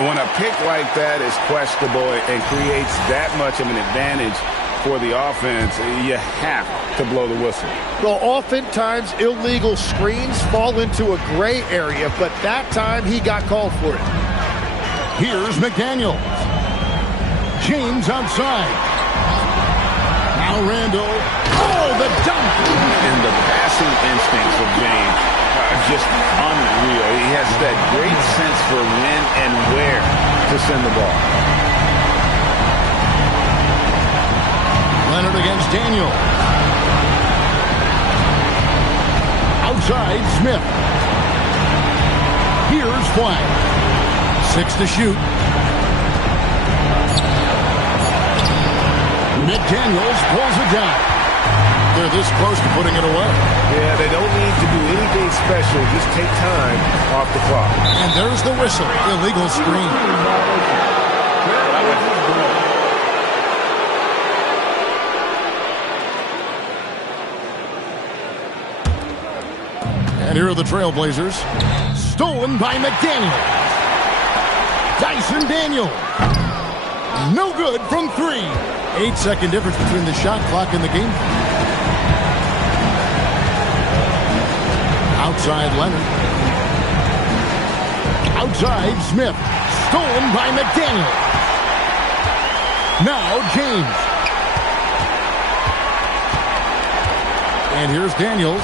When a pick like that is questionable and creates that much of an advantage for the offense, you have to blow the whistle. Well, oftentimes illegal screens fall into a gray area, but that time he got called for it. Here's McDaniel. James outside. Now Randall. Oh, the dunk! And the passing instincts of James are just unreal. He has that great sense for when and where to send the ball. Leonard against Daniel. Outside, Smith. Here's Flag. 6 to shoot. McDaniels pulls it down. They're this close to putting it away. Yeah, they don't need to do anything special. Just take time off the clock. And there's the whistle. Illegal screen. Here are the Trailblazers. Stolen by McDaniel. Dyson Daniel. No good from 3. 8-second difference between the shot clock and the game. Outside Leonard. Outside Smith. Stolen by McDaniel. Now James. And here's Daniels.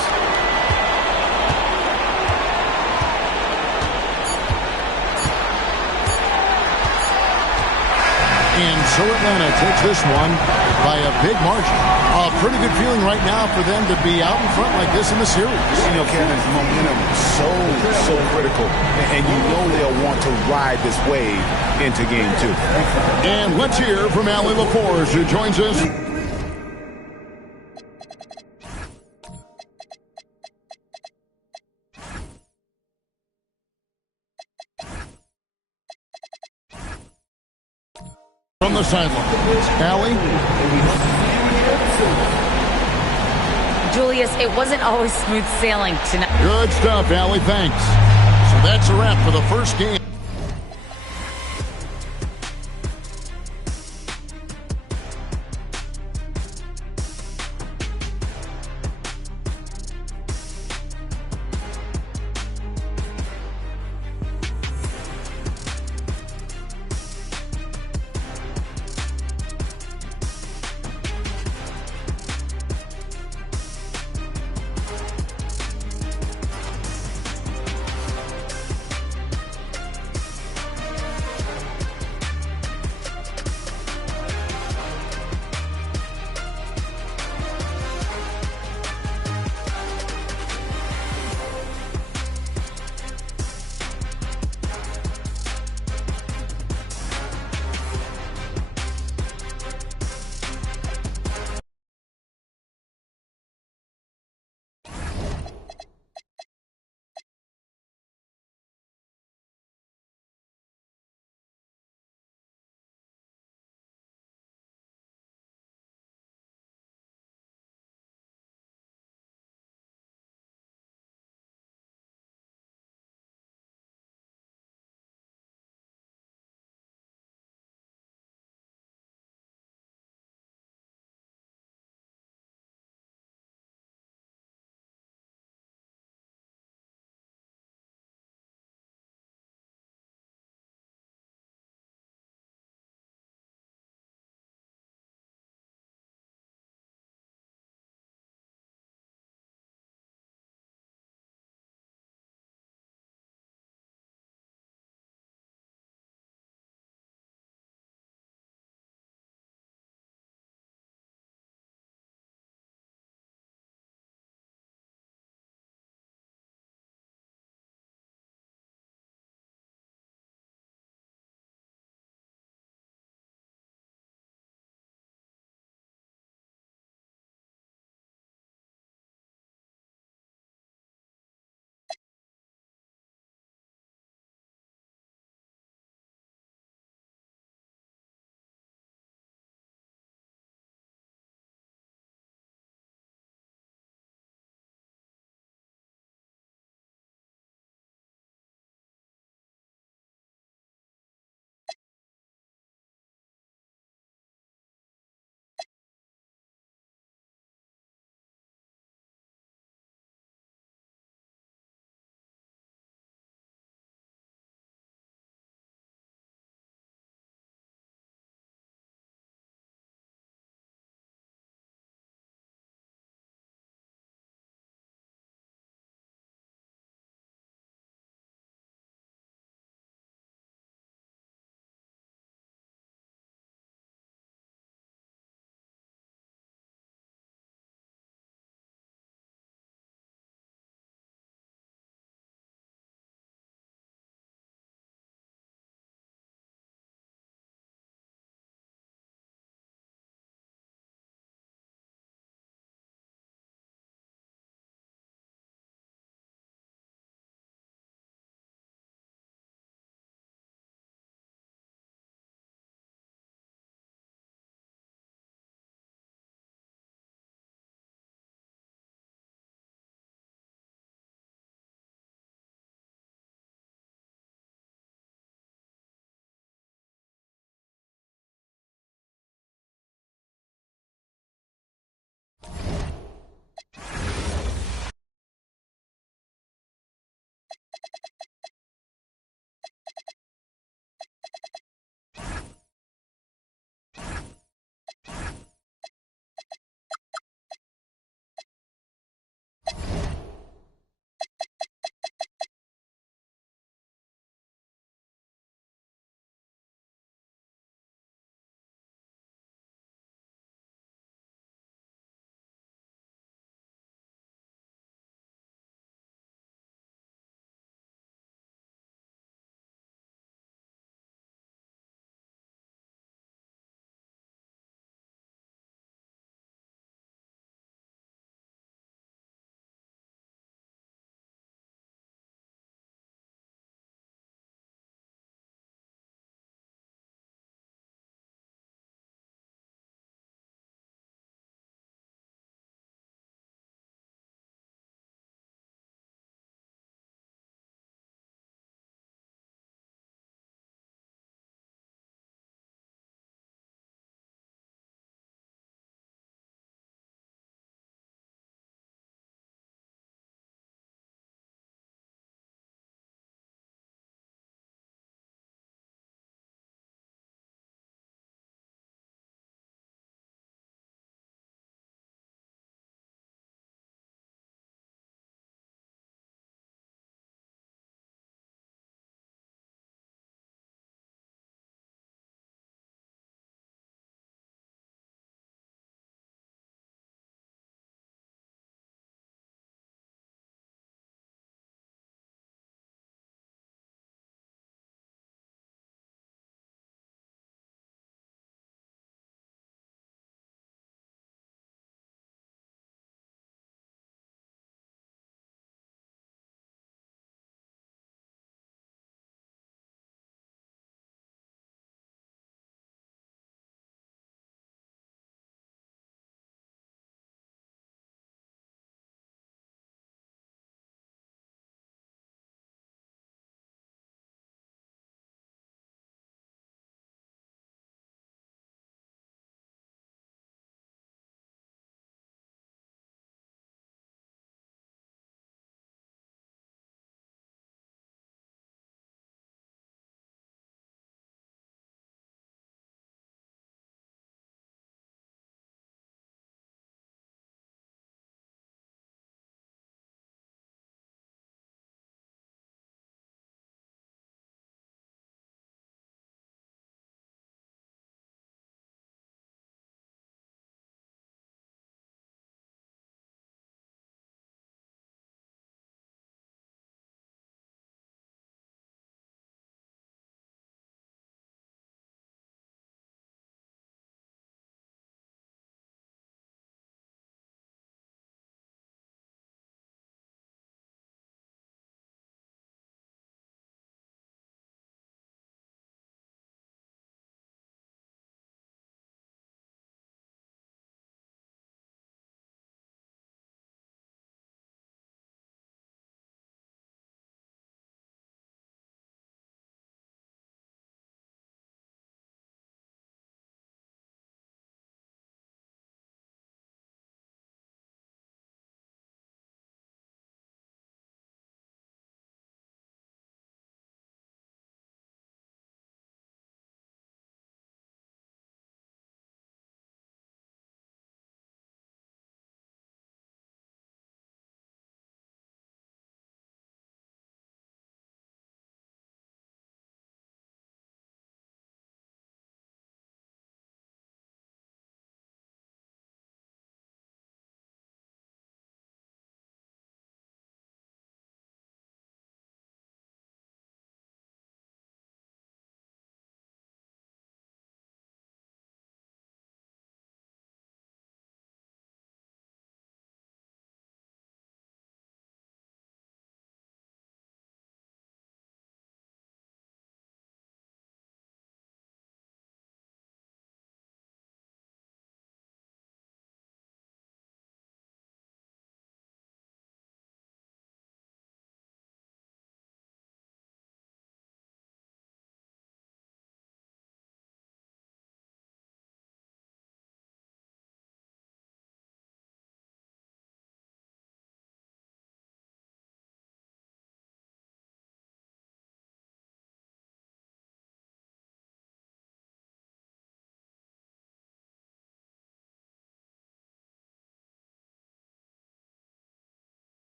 And so Atlanta takes this one by a big margin. A pretty good feeling right now for them to be out in front like this in the series. You know, Kevin, momentum so critical. And you know they'll want to ride this wave into game 2. And let's hear from Allie LaForge, who joins us. From the sideline. Allie? Julius, it wasn't always smooth sailing tonight. Good stuff, Allie. Thanks. So that's a wrap for the first game.